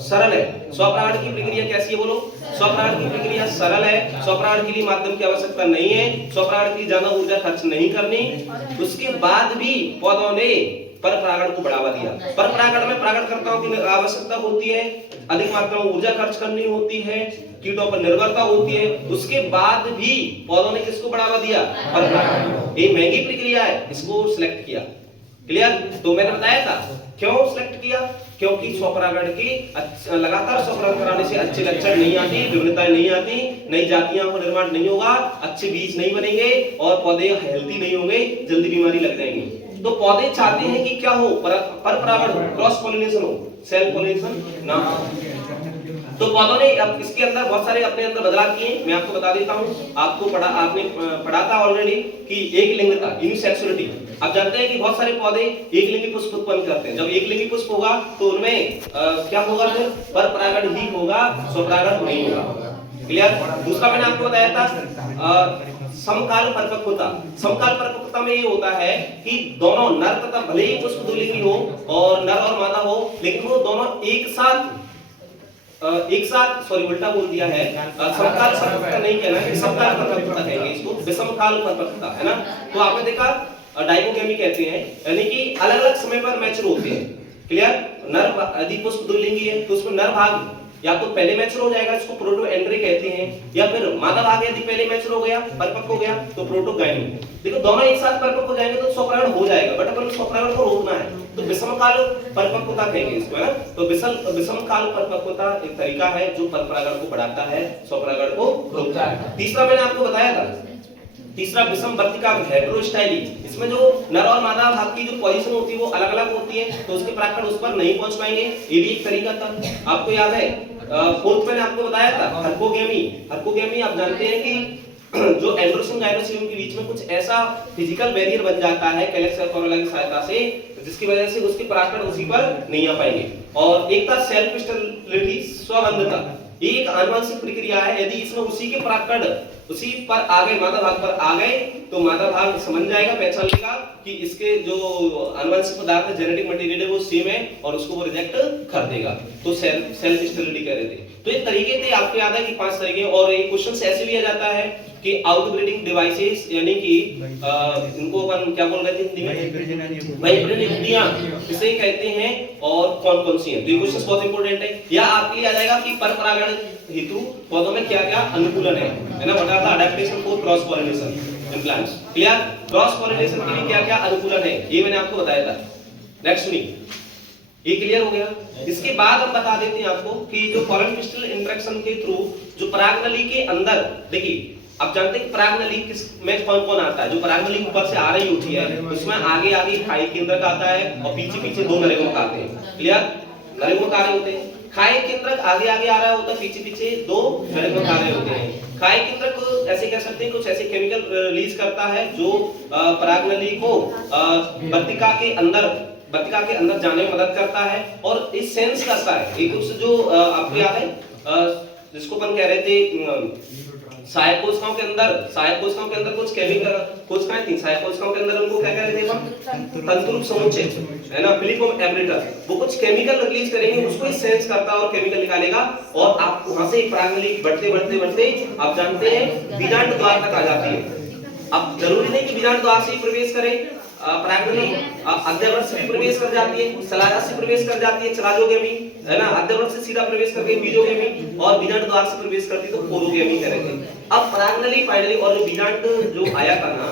सरल है। स्वपरागण की प्रक्रिया कैसी है बोलो? स्वपरागण की प्रक्रिया सरल है। स्वपरागण के लिए माध्यम की आवश्यकता नहीं है। स्वपरागण के लिए ज्यादा ऊर्जा खर्च नहीं करनी। उसके बाद भी पौधों ने परपरागण को बढ़ावा दिया। परपरागण में परागणकर्ताओं की आवश्यकता होती है, अधिक मात्रा में ऊर्जा खर्च करनी होती है, कीटों पर निर्भरता होती है। उसके बाद भी पौधों ने किसको बढ़ावा दिया? परपरागण। ये महंगी प्रक्रिया है, इसको सिलेक्ट किया। क्लियर? तो मैंने बताया था क्यों सिलेक्ट किया, क्योंकि स्वपरागण की लगातार स्वपरागण कराने से अच्छे लक्षण नहीं आती, विभिन्नताएं नहीं आती, नई जातियां का निर्माण नहीं होगा, अच्छे बीज नहीं बनेंगे और पौधे हेल्दी नहीं होंगे, जल्दी बीमारी लग जाएंगी। तो पौधे चाहते हैं कि क्या हो? परपरागण हो, क्रॉस पॉलिनेशन हो, सेल्फ पॉलिनेशन ना हो। तो पौधों ने अब इसके अंदर बहुत सारे अपने अंदर बदलाव किए। मैं आपको बता देता हूं, आपने पढ़ा था ऑलरेडी कि एक लिंगता, यूनिसेक्सुअलिटी। आप जानते हैं कि बहुत सारे पौधे एक लिंगी पुष्प उत्पन्न करते हैं। जब एक लिंगी पुष्प होगा तो उनमें क्या होगा? फिर परपरागण ही होगा, स्वपरागण नहीं होगा। क्लियर? दूसरा मैंने आपको बताया था समकाल परिपक्वता। समकाल परिपक्वता में ये होता है कि दोनों नर तथा भले ही पुष्प द्विलिंगी हो और नर और मादा हो, लेकिन वो दोनों एक साथ सॉरी उल्टा बोल दिया है, समकाल परिपक्वता नहीं कहना है, समकाल परिपक्वता कहेंगे इसको, विषमकाल परिपक्वता, है ना। तो आपने देखा डाइकोगेमी कहते हैं, यानी कि अलग अलग समय पर मैच्योर होते हैं। क्लियर? नर यदि पुष्प द्विलिंगी है तो उसमें नर भाग या तो पहले मैच्योर हो जाएगा, इसको प्रोटोएंड्री कहते हैं, या फिर मादा भाग यदि पहले मैच्योर हो गया, परिपक्व हो गया तो प्रोटोगाइनी। देखो दोनों एक साथ परिपक्व हो जाएंगे तो स्वपरागण हो जाएगा, बट अपन स्वपरागण को रोकना है तो विषमकाल परिपक्वता कहेंगे इसको, है ना। तो विषमकाल परिपक्वता एक तरीका है जो परपरागण को बढ़ाता है, स्वपरागण को रोकता है। तीसरा मैंने आपको बताया था, तीसरा विषम वर्तिका हेटेरोस्टाइली। इसमें जो नर और मादा भाग की जो पोजीशन होती है वो अलग अलग होती है, तो उसके परागकण उस पर नहीं पहुंच पाएंगे। ये भी एक तरीका था। आपको याद है फोर्थ मैंने आपको बताया था हर्कोगेमी। हर्कोगेमी आप जानते हैं कि जो एंड्रोसिन गायनोसिन के बीच में कुछ ऐसा फिजिकल बैरियर बन जाता है कैलेक्स और कोरोला की सहायता से, जिसकी वजह से उसके परागकण उसी पर नहीं आ पाएंगे। और एक था सेल्फ स्टेरिलिटी, स्वबंधता। ये एक आनुवंशिक प्रक्रिया है। यदि इसमें उसी के परागकण उसी पर आ गए, मादा भाग पर आ गए, तो मादा भाग समझ जाएगा, पहचान लेगा कि इसके जो आनुवंशिक पदार्थ है, जेनेटिक मटेरियल है वो सेम है और उसको वो रिजेक्ट कर देगा। तो सेल्फ स्टेरिलिटी कह रहे थे। तो ये तरीके थे, आपको याद है कि 5 तरीके। और ये क्वेश्चन ऐसे भी आ जाता है कि आउटब्रीडिंग डिवाइसेस, यानी कि इनको अपन क्या बोल रहे थे हिंदी में? वाइब्रेटिंग युक्तियां इसे कहते हैं, और कौन-कौन सी हैं। तो ये क्वेश्चन बहुत इंपॉर्टेंट है। या आपके लिए आ जाएगा कि परपरागण हेतु पौधों में क्या-क्या अनुकूलन है ना। बता था adaptation for cross pollination in plants. Clear? Cross pollination के लिए क्या-क्या अनुकूलन है ये मैंने आपको बताया था। नेक्स्ट सुनिए, ये क्लियर हो गया। इसके बाद हम बता देते हैं आपको कि जो पॉलन क्रिस्टल इंटरेक्शन के थ्रू जो परागनली के अंदर, देखिए आप जानते हैं कि परागनली किस में कौन-कौन आता है। जो परागनली ऊपर से आ रही होती है उसमें आगे खाई केंद्रक आता है और पीछे-पीछे 2 नरेगुणक आते हैं। क्लियर? नरेगुणक आ रहे होते हैं। खाई केंद्रक आगे आ रहा होता है, पीछे-पीछे 2 नरेगुणक आ रहे होते हैं। खाई केंद्रक ऐसे कह सकते हैं कुछ ऐसे केमिकल रिलीज करता है जो परागनली को वर्तिका के अंदर जाने में मदद करता है और इस सेंस करता है। एक कुछ जो आपको याद है जिसको अपन कह रहे थे सहायक कोशिकाओं के अंदर कुछ केमिकल कोशिकाएं थी। सहायक कोशिकाओं के अंदर उनको क्या कह रहे थे हम? तंतुरूप समुच्चय, है ना, फिलिपम एब्रेटस। वो कुछ केमिकल रिलीज करेंगे, उसको सेंस करता है और केमिकल निकालेगा और आप वहां से परागनली बढ़ते आप जानते हैं बीजांड द्वार तक आ जाती है। अब जरूरी नहीं कि बीजांड द्वार से ही प्रवेश करे, परागनली अध्यवर्ष से भी प्रवेश कर जाती है, सलाजा से प्रवेश कर जाती है, चलाजोगेमी, है ना, अध्यवर्ष से सीधा प्रवेश करके बीजोगेमी, और बीजांड द्वार से प्रवेश करती तो पोरोगेमी करेंगे। अब परागनली फाइनली, और जो बीजांड जो आया था ना,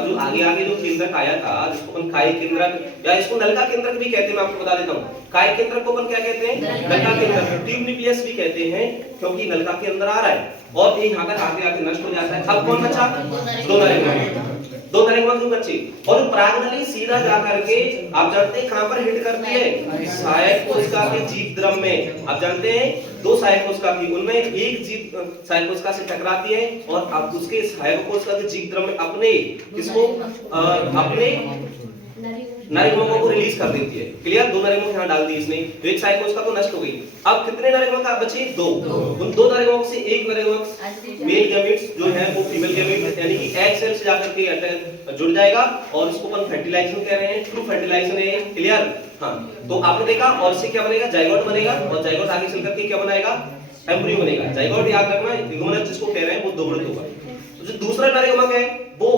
जो आगे जो केंद्रक आया था जिसको अपन खाई केंद्रक या इसको नलका केंद्रक भी कहते हैं। मैं आपको बता देता हूँ, खाई केंद्रक को अपन क्या कहते हैं? नलका केंद्रक, ट्यूब न्यूक्लियस भी कहते हैं, क्योंकि नलका के अंदर आ रहा है और ये यहाँ पर आगे नष्ट हो जाता है। अब कौन बचा? 2 नरेगुणक। दो नरेगमक बच्चे, और प्रागनली सीधा जा करके आप जानते हैं कहां पर हिट करती है, सहायक कोशिका के जीव द्रव में। आप जानते हैं दो सहायक कोशिका की, उनमें एक जीव सहायक कोशिका से टकराती है और आप उसके सहायक कोशिका के जीव द्रव में अपने किसको अपने नरेगमकों को रिलीज कर देती है। क्लियर? दो नरेगमक यहाँ डाल दी इसने, तो एक सहायक कोशिका तो नष्ट हो गई। अब कितने नरेगमक बचे? दो। उन दो नरेगमक से एक नरेगमक मेल गैमेट्स जो है वो फीमेल गैमेट यानी कि एग सेल से जाकर के जुड़ जाएगा और इसको अपन फर्टिलाइजेशन कह रहे हैं, ट्रू फर्टिलाइजेशन है। क्लियर? हाँ, तो आपने देखा, और इससे क्या बनेगा? जाइगोट बनेगा, और जाइगोट आगे चल करके क्या बनाएगा? एम्ब्रियो बनेगा। जाइगोट याद रखना, यूगमनज जिसको कह रहे हैं वो दोहृत होगा। जो दूसरा नरेगमक है वो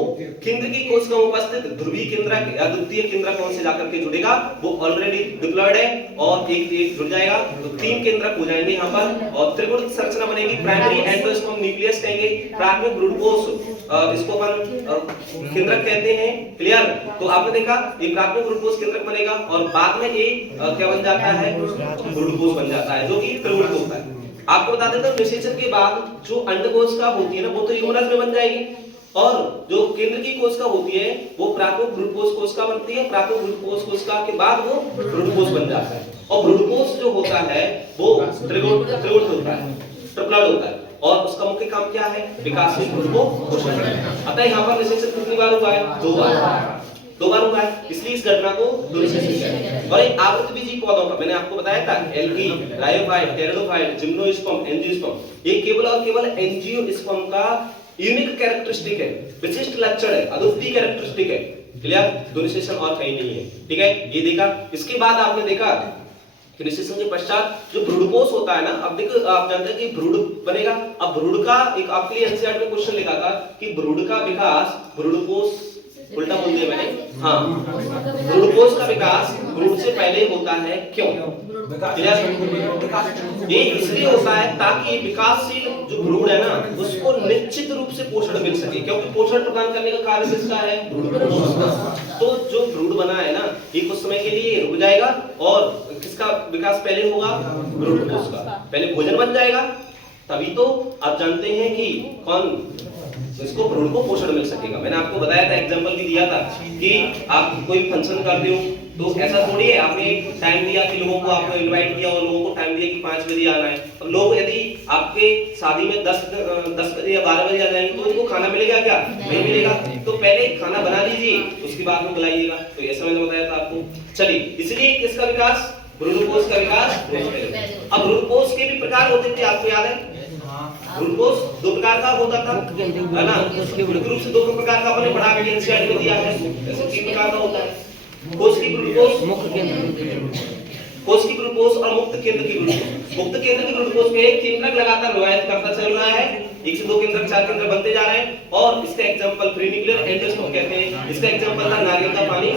केंद्र की कोशिका में उपस्थित ध्रुवीय केंद्रक या द्वितीय केंद्रक कौन से जाकर के जुड़ेगा, वो ऑलरेडी डिप्लॉयड है और एक जुड़ जाएगा, तो तीन केंद्रक हो जाएंगे यहाँ पर और त्रिगुणित संरचना बनेगी। प्राइमरी एंडोस्पर्म न्यूक्लियस कहेंगे, प्राथमिक भ्रूणकोश इसको अपन केंद्रक कहते हैं। क्लियर? तो आपने देखा ये प्राथमिक भ्रूणकोश केंद्रक बनेगा और बाद में ये क्या बन जाता है? भ्रूणकोश बन जाता है, जो कि त्रिगुणित होता है। आपको बता देता हूं निषेचन के बाद जो अंडकोशिका होती है ना वो तो यूमरस में बन जाएगी, और जो केंद्र की कोशिका होती है वो प्राथमिक भ्रूणकोश कोशिका बनती है। प्राथमिक भ्रूणकोश कोशिका के बाद वो भ्रूणकोश बन जाता है, और भ्रूणकोश जो होता है वो त्रिगुणित होता है, ट्रिप्लॉइड होता है, और उसका मुख्य काम क्या है? विकासशील भ्रूण को पोषण करना। अतः यहाँ पर निषेचन कितनी बार हुआ है? दो बार हुआ है, इसलिए इस घटना को निषेचन कहते हैं। और एक आवृतबीजी पौधों का मैंने आपको बताया था, algae, bryophyte, pteridophyte, gymnosperm, angiosperm, ये केवल और केवल एंजियोस्पर्म का यूनिक कैरेक्टरिस्टिक है, विशिष्ट लक्षण है, अद्वितीय कैरेक्टरिस्टिक है। क्लियर? तो निषेचन और कहीं नहीं है। ठीक है, ये देखा। इसके बाद आपने देखा कि निषेचन के पश्चात जो भ्रूणकोश होता है ना, अब देखो आप जानते हैं कि भ्रूण बनेगा। अब भ्रूण का एक आपके लिए एनसीईआरटी में क्वेश्चन लिखा था कि भ्रूण का विकास भ्रूणकोश, उल्टा बोल दिया मैंने, हाँ, भ्रूणकोश का विकास भ्रूण से पहले होता है। क्यों? ये इसलिए होता है ताकि विकासशील जो भ्रूण है ना उसको निश्चित रूप से पोषण मिल सके, क्योंकि पोषण प्रदान करने का कार्य किसका है? भ्रूणकोश। तो जो भ्रूण बना है ना ये कुछ समय के लिए रुक जाएगा और किसका विकास पहले होगा? भ्रूणकोश का। पहले भोजन बन जाएगा, तभी तो आप जानते हैं कि कौन इसको भ्रूण को पोषण मिल सकेगा। मैंने आपको बताया था, एग्जांपल भी दिया था कि आप कोई फंक्शन करते हो तो ऐसा थोड़ी है आपने टाइम दिया कि लोगों को आपको इनवाइट किया और लोगों को टाइम दिया कि 5 बजे आना है, और लोग यदि आपके शादी में 10 बजे या 12 बजे आ जाएंगे तो उनको खाना मिलेगा क्या? नहीं मिलेगा। तो पहले खाना बना लीजिए, उसके बाद में बुलाइएगा। तो ऐसा मैंने बताया था आपको। चलिए, इसलिए किसका विकास? भ्रूणकोश का विकास। अब भ्रूणकोश के भी प्रकार होते थे, आपको याद है? भ्रूणकोश दो प्रकार का होता था, है ना? मुख्य रूप से दो प्रकार का अपने पढ़ा के एनसीईआरटी में दिया है। ऐसे तीन प्रकार का होता है, कोशिकी भ्रूणकोश, मुक्त केंद्र, कोशिकी भ्रूणकोश और मुक्त केंद्र की भ्रूणकोश। मुक्त केंद्र की भ्रूणकोश में एक केंद्रक लगातार रिवायत करता चल रहा है, 1 से 2 केंद्रक, 4 केंद्रक बनते जा रहे हैं, और इसका एग्जांपल फ्री न्यूक्लियर एंडोस्पर्म कहते हैं। इसका एग्जांपल था नारियल का पानी,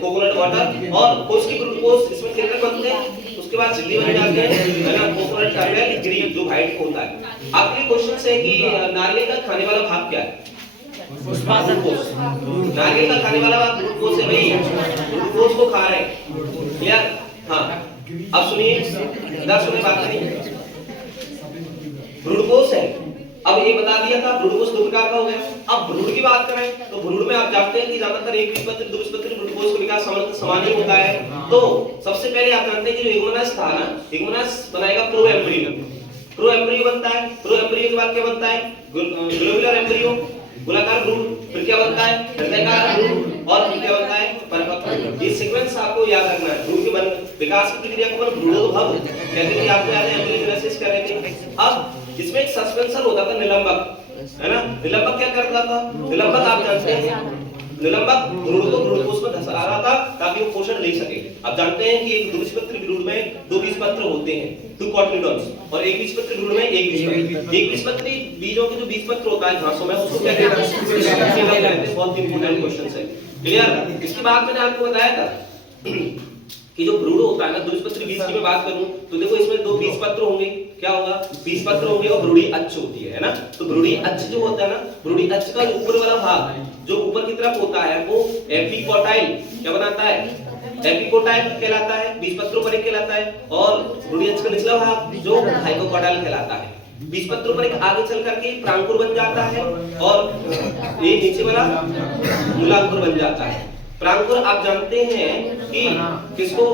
कोकोनट वाटर। और कोशिकी भ्रूणकोश इसमें केंद्रक बनते हैं, उसके बाद झिल्ली बन जाते हैं, है ना? कोकोनट का वेल ग्रीन जो व्हाइट होता है। आपके क्वेश्चन है कि नारियल का खाने वाला भाग क्या है? नारियल का खाने वाला भाग ग्लूकोज है भाई, ग्लूकोज को खा रहे हैं। क्लियर? हाँ, अब सुनिए, इधर सुनिए बात नहीं, ग्लूकोज है। अब ये बता दिया था भ्रूणकोश दो प्रकार का हो गया। अब भ्रूण की बात करें तो भ्रूण में आप जानते हैं कि ज्यादातर एकबीजपत्री द्विबीजपत्री भ्रूणकोश का विकास समान ही होता है। तो सबसे पहले आप जानते हैं कि जो यूगमनस था ना, यूगमनस बनाएगा प्रो एम्ब्रियो। प्रो एम्ब्रियो बनता है, प्रो एम्ब्रियो के बाद क्या बनता है? ग्लोबुलर एम्ब्रियो, गोलाकार भ्रूण, फिर क्या बनता है? हृदयकार भ्रूण, और फिर क्या बनता है? परिपक्व भ्रूण। ये सीक्वेंस आपको याद रखना है। भ्रूण के विकास की प्रक्रिया को अपन भ्रूणोद्भव कहते हैं, आपको याद है एम्ब्रियोजेनेसिस कर रहे थे। अब इसमें एक सस्पेंसर होता था निलंबक, है ना? निलंबक क्या करता था? निलंबक आप जानते हैं, निलंबक भ्रूण को भ्रूणकोश में धंसा रहा था ताकि वो पोषण ले सके। आप जानते हैं कि एक द्विबीजपत्री भ्रूण में 2 बीजपत्र होते हैं, 2 कॉटिलिडॉन्स, और एक बीजपत्री भ्रूण में 1 बीजपत्र। एक बीजपत्री बीजों के जो बीजपत्र होता है घासों में, उसको क्या कहते हैं? बहुत इंपॉर्टेंट क्वेश्चन है। क्लियर? इसके बाद मैंने आपको बताया था कि जो भ्रूण होता है ना, द्विबीजपत्री बीज की मैं बात करूं तो देखो इसमें 2 बीजपत्र होंगे, क्या होगा? बीजपत्र होंगे, और भ्रूणी अक्ष होती है ना? तो भ्रूणी अक्ष जो होता है ना, भ्रूणी अक्ष का ऊपर वाला भाग जो ऊपर की तरफ होता है वो एपिकोटाइल क्या बनाता है? एपिकोटाइल कहलाता है, बीजपत्रों पर कहलाता है, और भ्रूणी अक्ष का निचला भाग जो हाइपोकोटाइल कहलाता है। बीज पत्रों पर एक आगे चल करके प्रांकुर बन जाता है और ये नीचे वाला मूलांकुर बन जाता है। प्रांकुर आप जानते हैं कि किसको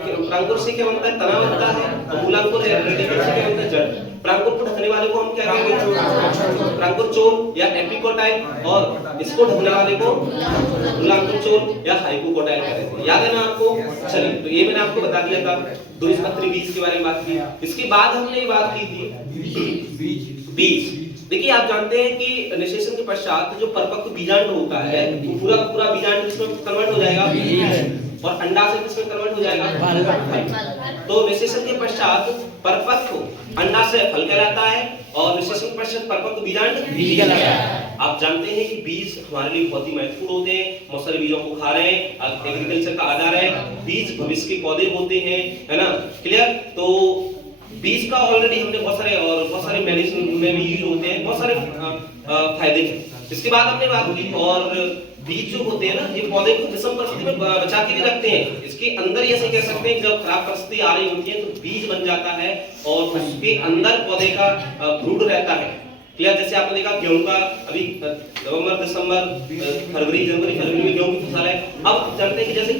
प्रांकुर से क्या बनता है, तना बनता है, और मूलांकुर रेडिकल से क्या बनता है, जड़। प्रांकुर को ढकने वाले को हम क्या कहते हैं, प्रांकुर चोल या एपिकोटाइल, और इसको ढकने वाले को मूलांकुर चोल या हाइपोकोटाइल कहते हैं। याद है ना आपको? चलिए, तो ये मैंने आपको बता दिया था, द्विबीजपत्री बीज के बारे में बात की। इसके बाद हमने ये बात की थी बीज। देखिए, आप जानते हैं कि निषेचन के पश्चात जो परिपक्व बीजांड होता है, तो पूरा पूरा बीजांड किसमें कन्वर्ट हो जाएगा, और अंडा से किसमें कन्वर्ट हो जाएगा। तो निषेचन के पश्चात परिपक्व अंडा से फल कहलाता है, और निषेचन के पश्चात परिपक्व बीजांड बीज कहलाता है। आप जानते हैं कि बीज हमारे लिए बहुत ही महत्वपूर्ण होते हैं। बहुत सारे बीजों को खा रहे हैं, एग्रीकल्चर का आधार है। बीज भविष्य के पौधे होते हैं, है ना? क्लियर? तो बीज का ऑलरेडी हमने बहुत सारे मेडिसिन में भी यूज होते हैं, बहुत सारे फायदे हैं। इसके बाद हमने बात की, और बीज जो होते हैं ना, ये पौधे को विषम परिस्थिति में बचा के भी रखते हैं। इसके अंदर ये ऐसे कह सकते हैं, जब खराब परिस्थिति आ रही होती है तो बीज बन जाता है और उसके अंदर पौधे का ब्रूड रहता है। क्लियर? जैसे आपने देखा गेहूं का अभी नवंबर दिसंबर फरवरी जनवरी में गेहूं की फसल है। अब जानते हैं कि जैसे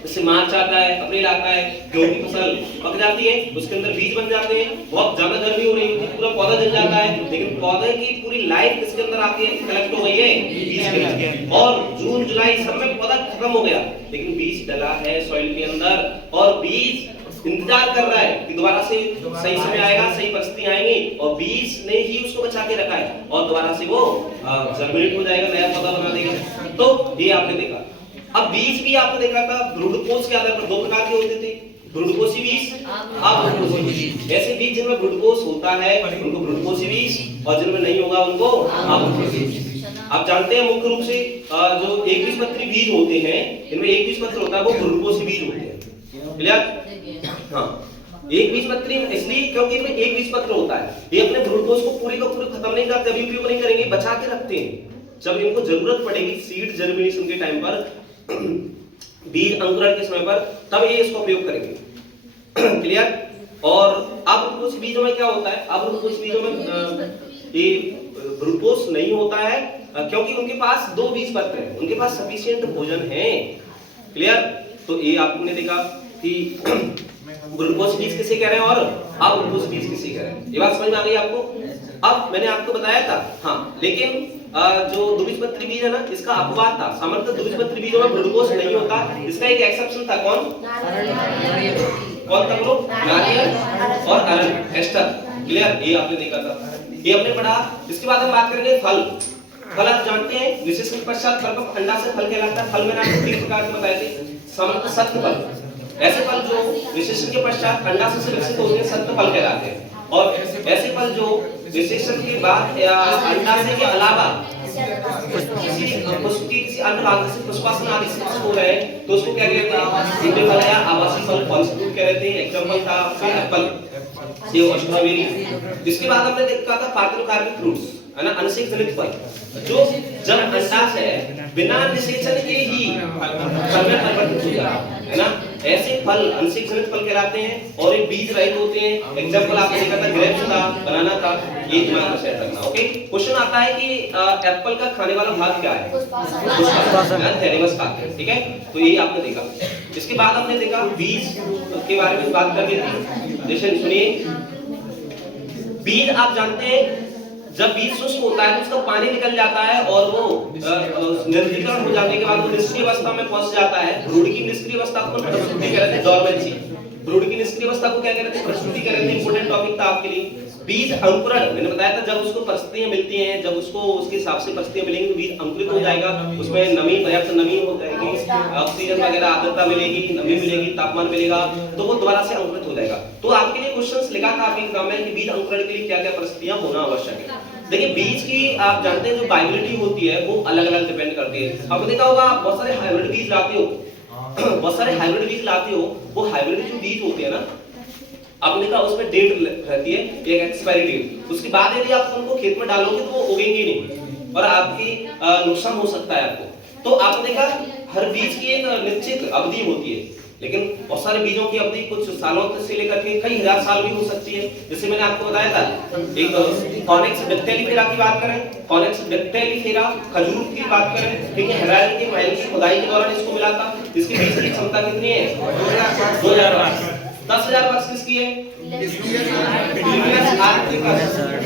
जैसे मार्च आता है, अप्रैल आता है, गेहूं की फसल पक जाती है, उसके अंदर बीज बन जाते हैं। बहुत ज्यादा गर्मी हो रही होती है, पूरा पौधा जल जाता है, लेकिन पौधे की पूरी लाइफ किसके अंदर आती है, कलेक्ट हो गई है बीज के अंदर। और जून जुलाई सब में पौधा खत्म हो गया, लेकिन बीज डला है सॉइल के अंदर, और बीज इंतजार कर रहा है कि दोबारा से सही समय आएगा, सही परिस्थिति आएंगी, और बीज ने ही उसको बचा के रखा है, और दोबारा से वो जर्मिनेट हो जाएगा, नया पौधा बना देगा। तो ये आपने देखा। अब बीज भी आपने देखा था ब्रूडकोष के आधार पर दो प्रकार के होते थे, ब्रूडकोषी बीज, अब्रूडकोषी बीज। ऐसे बीज जिनमें ब्रूडकोष होता है उनको ब्रूडकोषी बीज, और जिनमें नहीं होगा उनको अब्रूडकोषी बीज। आप जानते हैं मुख्य रूप से जो एकबीजपत्री बीज होते हैं, इनमें एक बीजपत्र होता है, वो ब्रूडकोषी बीज होते हैं। क्लियर? हाँ, एक बीजपत्री इसलिए क्योंकि इनमें एक बीजपत्र होता है। ये अपने ब्रूडकोष को पूरे का पूरे खत्म नहीं करते, अभी उपयोग नहीं करेंगे, बचा के रखते हैं। जब इनको जरूरत पड़ेगी सीड जर्मिनेशन के टाइम पर, बीज अंकुरण के समय पर, तब ये इसका उपयोग करेंगे। क्लियर? और अब कुछ बीजों में क्या होता है, अब कुछ बीजों में ये ब्रूडकोष नहीं होता है, क्योंकि उनके पास दो बीज पत्र हैं, उनके पास सफिशिएंट भोजन है। क्लियर? तो ये आपने देखा कि ब्रूडकोष बीज किसे कह रहे हैं और अब्रूडकोष बीज किसे कह रहे हैं। ये बात समझ में आ गई आपको? अब मैंने आपको बताया था, हाँ, लेकिन जो द्विबीजपत्री बीज है ना, इसका अपवाद था। सामान्यतः द्विबीजपत्री बीजों में ब्रूडकोष नहीं होता, इसका एक एक्सेप्शन था। कौन था ब्रो? नारियल और अरंड, एस्टर। क्लियर? ये आपने देखा था, ये हमने पढ़ा। इसके बाद हम बात करेंगे फल। फल आप जानते हैं निषेचन के पश्चात परिपक्व अंडा से फल कहलाता है। फल मैंने आपको तीन प्रकार के बताए थे। सामान्यतः सत्य फल, ऐसे फल जो निषेचन के पश्चात अंडा से विकसित होते हैं, सत्य फल कहलाते हैं। और ऐसे फल जो निषेचन के बाद या अंडा से के अलावा किसी अन्य भाग से पुष्पासन आदि से हो रहे हैं, तो उसको क्या कहते हैं, इंद्रिय फल या आवासीय फल, फल फ्रूट कहते हैं। एग्जांपल था एप्पल, सेब, स्ट्रॉबेरी। इसके बाद हमने देखा था पार्थिनोकार्पिक फ्रूट्स, है ना, अनसिक जनित फल, जो जब अंडा से बिना निषेचन के ही फल में परिवर्तित हो जाता है ना, ऐसे फल अनसिक जनित फल कहलाते हैं, और ये बीज रहित होते हैं। एग्जांपल आपने देखा था ग्रेप्स था, बनाना था। ये दिमाग में सेट रखना। ओके, क्वेश्चन आता है कि एप्पल का खाने वाला भाग क्या है, पुष्पासन, थैलेमस खाते हैं। ठीक है, तो ये आपने देखा। इसके बाद हमने देखा बीज के बारे में बात कर ली थी। जैसे सुनिए, बीज आप जानते हैं जब बीज शुष्क होता है तो उसका पानी निकल जाता है, और वो निर्जलीकरण हो जाने के बाद वो निष्क्रिय अवस्था में पहुंच जाता है। भ्रूण की निष्क्रिय अवस्था को प्रस्तुति कहते हैं, डोर्मेंसी। भ्रूण की निष्क्रिय अवस्था को क्या कहते हैं, प्रस्तुति कहते हैं। इंपॉर्टेंट टॉपिक था आपके लिए। बीज अंकुरण मैंने बताया था, जब उसको परिस्थितियां मिलती हैं, जब उसको उसके हिसाब से परिस्थितियां मिलेंगी तो बीज अंकुरित हो जाएगा। उसमें नमी, पर्याप्त नमी हो जाएगी, ऑक्सीजन वगैरह आर्द्रता मिलेगी, नमी मिलेगी, तापमान मिलेगा, तो वो दोबारा से अंकुरित हो जाएगा। तो आपके लिए क्वेश्चंस लिखा था आपके एग्जाम में कि बीज अंकुरण के लिए क्या-क्या परिस्थितियां होना आवश्यक है। देखिए, बीज की आप जानते हैं जो वायबिलिटी होती है वो अलग-अलग डिपेंड करती है। आपको देखा होगा, आप बहुत सारे हाइब्रिड बीज लाते हो, बहुत सारे हाइब्रिड बीज लाते हो, वो हाइब्रिड जो बीज होते हैं ना, आपने देखा उसमें डेट रहती है, एक एक्सपायरी डेट। उसके बाद यदि आप उनको खेत में डालोगे तो वो उगेंगे नहीं, और आपकी नुकसान हो सकता है आपको। तो आपने देखा हर बीज की एक निश्चित अवधि होती है, लेकिन बहुत सारे बीजों की अवधि कुछ सालों से लेकर के कई हजार साल भी हो सकती है। जैसे मैंने आपको बताया था, एक कॉनेक्स डेक्टेलिफेरा की बात करें, कॉनेक्स डेक्टेलिफेरा खजूर की बात करें, ठीक है, हेराल्ड के महल की खुदाई के दौरान इसको मिला था। इसकी बीज की क्षमता कितनी है? 2000 वर्ष। 10,000 वर्ष किसकी है?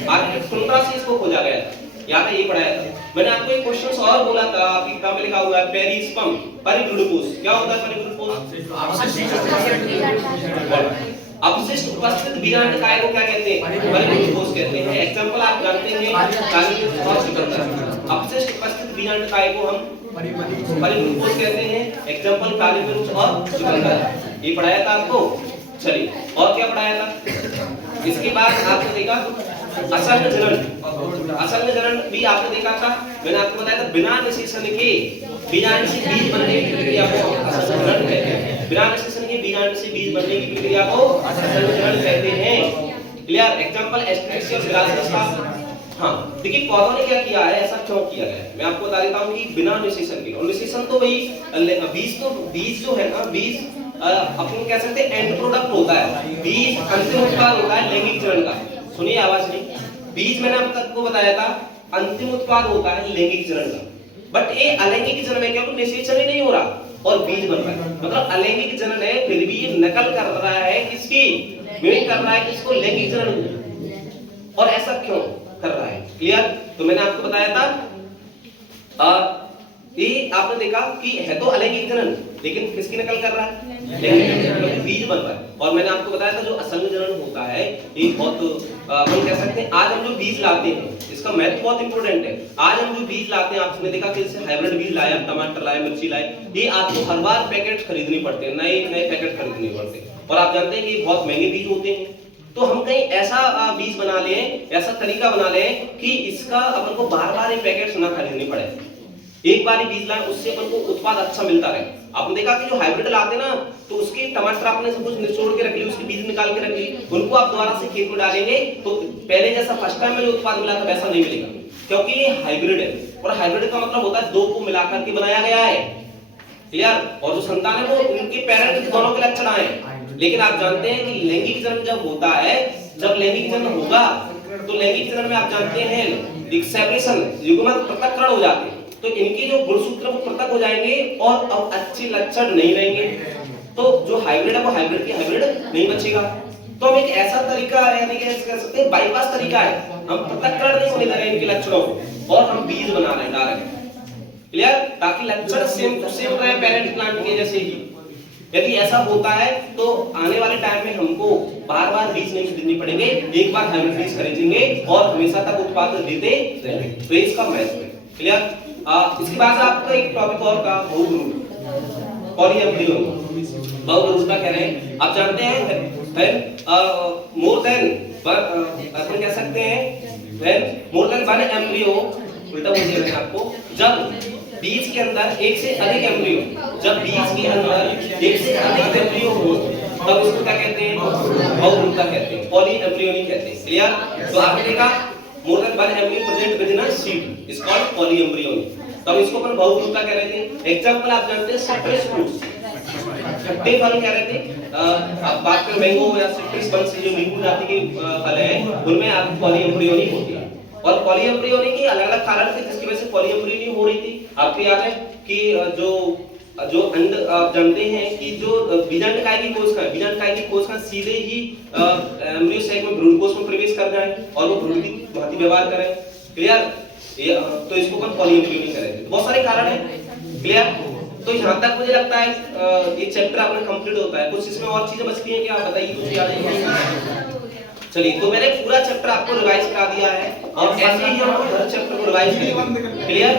आर्किटिक टुंड्रा से इसको खोजा गया था। याद है, ये पढ़ाया था मैंने आपको। एक क्वेश्चन और बोला था, आपकी किताब में लिखा हुआ है पेरिस्पर्म परिब्रूडोपोस। क्या होता है परिब्रूडोपोस? अवशिष्ट उपस्थित बीजांडकाय को क्या कहते हैं? परिब्रूडोपोस कहते हैं। एग्जांपल आप जानते हैं कालीमिर्च और चुकंदर। अवशिष्ट उपस्थित बीजांडकाय को हम परिब्रूडोपोस कहते हैं। एग्जांपल कालीमिर्च और चुकंदर। ये पढ़ाया था आपको। चलिए, और क्या पढ़ाया था? इसके बाद आपने देखा असंग जनन। असंग जनन भी आपने देखा था। मैंने आपको बताया था बिना निषेचन के बीजांड से बीज बनने की प्रक्रिया को असंग जनन कहते हैं। बिना निषेचन के बीजांड से बीज बनने की प्रक्रिया को असंग जनन कहते हैं। क्लियर? एग्जांपल एस्ट्रेक्सियस ग्रासियस का। हाँ, देखिए पौधों ने क्या किया है, ऐसा क्यों किया गया है, मैं आपको बता देता हूँ कि बिना निषेचन के। और निषेचन तो वही बीज जो है ना, बीज अपन कह सकते हैं एंड प्रोडक्ट होता है। बीज अंतिम उत्पाद होता है लैंगिक जनन का। सुनिए, आवाज नहीं। बीज मैंने अब तक को बताया था अंतिम उत्पाद होता है लैंगिक जनन का। बट ये अलैंगिक जनन है क्योंकि निषेचन ही नहीं हो रहा और बीज बन रहा है। मतलब अलैंगिक जनन है, फिर भी ये नकल कर रहा है किसकी? मिमिक कर रहा है किसको? लैंगिक जनन। और ऐसा क्यों कर रहा है? क्लियर? तो मैंने आपको बताया था ये आपने देखा कि है तो अलैंगिक जनन, लेकिन किसकी नकल कर रहा है? बीज बन रहा है। और मैंने आपको बताया था जो असंग जनन होता है ये बहुत हम कह सकते हैं, आज हम जो बीज लाते हैं इसका महत्व बहुत इंपॉर्टेंट है। आज हम जो बीज लाते हैं, आपने देखा कि जैसे हाइब्रिड बीज लाए, टमाटर लाए, मिर्ची लाए, ये आपको हर बार पैकेट खरीदने पड़ते हैं, नए नए पैकेट खरीदने पड़ते हैं। और आप जानते हैं कि बहुत महंगे बीज होते हैं। तो हम कहीं ऐसा बीज बना लें, ऐसा तरीका बना लें कि इसका अपन को बार बार ये पैकेट ना खरीदने पड़े। एक बार ही बीज लाएं, उससे अपन को उत्पाद अच्छा मिलता रहे। आपने देखा कि जो हाइब्रिड लाते ना, तो उसकी टमाटर आपने सब कुछ निचोड़ के रख ली, उसके बीज निकाल के रख ली, उनको आप दोबारा से खेत में डालेंगे तो पहले जैसा फर्स्ट टाइम में जो उत्पाद मिला था वैसा नहीं मिलेगा, क्योंकि ये हाइब्रिड है। और हाइब्रिड का मतलब होता है दो को मिलाकर के बनाया गया है। क्लियर? और जो संतान है वो उनके पेरेंट्स दोनों के लक्षण आए। लेकिन आप जानते हैं कि लैंगिक जनन जब होता है, जब लैंगिक जनन होगा तो लैंगिक जनन में आप जानते हैं एक सेपरेशन, युग्मक पृथक्करण हो जाते हैं। तो इनके जो गुणसूत्र वो पृथक हो जाएंगे और अब अच्छे लक्षण नहीं रहेंगे। तो जो हाइब्रिड है वो हाइब्रिड की हाइब्रिड नहीं बचेगा। तो हम एक ऐसा तरीका यानी कि कह सकते हैं बाईपास तरीका है, हम पृथक्करण नहीं होने दे रहे इनके लक्षणों को और हम बीज बना रहे हैं डायरेक्ट। क्लियर? ताकि लक्षण सेम टू सेम रहे पेरेंट प्लांट के जैसे ही। यदि ऐसा होता है तो आने वाले टाइम में हमको बार बार बीज नहीं खरीदने पड़ेंगे, एक बार हाइब्रिड बीज खरीदेंगे और हमेशा तक उत्पाद देते रहेंगे। तो इसका महत्व है। क्लियर? इसके बाद आपका एक टॉपिक और का बहुरूप पॉलीएम्ब्रियो। बहुरूपता कह रहे हैं, आप जानते हैं मोर देन अपन कह सकते हैं मोर देन वन एम्ब्रियो, उल्टा बोल दिया मैंने आपको। जब बीज के अंदर एक से अधिक एम्ब्रियो, जब बीज के अंदर एक से अधिक एम्ब्रियो हो तब उसको क्या कहते हैं? बहुरूपता कहते हैं, पॉलीएम्ब्रियोनी कहते हैं। क्लियर? तो आपने देखा more than one embryo present within a seed is called polyembryony। तब इसको अपन बहुरूपता कह रहे थे। एग्जांपल आप जानते हैं सिट्रस फ्रूट्स, खट्टे फल कह रहे थे। आप बात करें मैंगो या सिट्रस फल से जो नींबू जाति के फल हैं उनमें आप पॉलीएम्ब्रियोनी होती है। और पॉलीएम्ब्रियोनी के अलग-अलग कारण थे जिसकी वजह से पॉलीएम्ब्रियोनी हो रही थी। आपको याद है कि जो अंड आप जानते हैं कि जो बीजांडकाय की कोशिका सीधे ही एम्ब्रियो सैक में भ्रूण कोश में प्रवेश कर जाए और वो भ्रूण की भांति व्यवहार करें। क्लियर? तो इसको अपन पॉलीएम्ब्रियोनी करेंगे। बहुत सारे कारण हैं। क्लियर? तो यहाँ तक मुझे लगता है ये चैप्टर अपना कंप्लीट होता है। कुछ इसमें और चीजें बचती हैं क्या? बताइए, कुछ याद है? चलिए, तो मैंने पूरा चैप्टर आपको रिवाइज करा दिया है और ऐसे ही हम हर चैप्टर को रिवाइज करेंगे। क्लियर?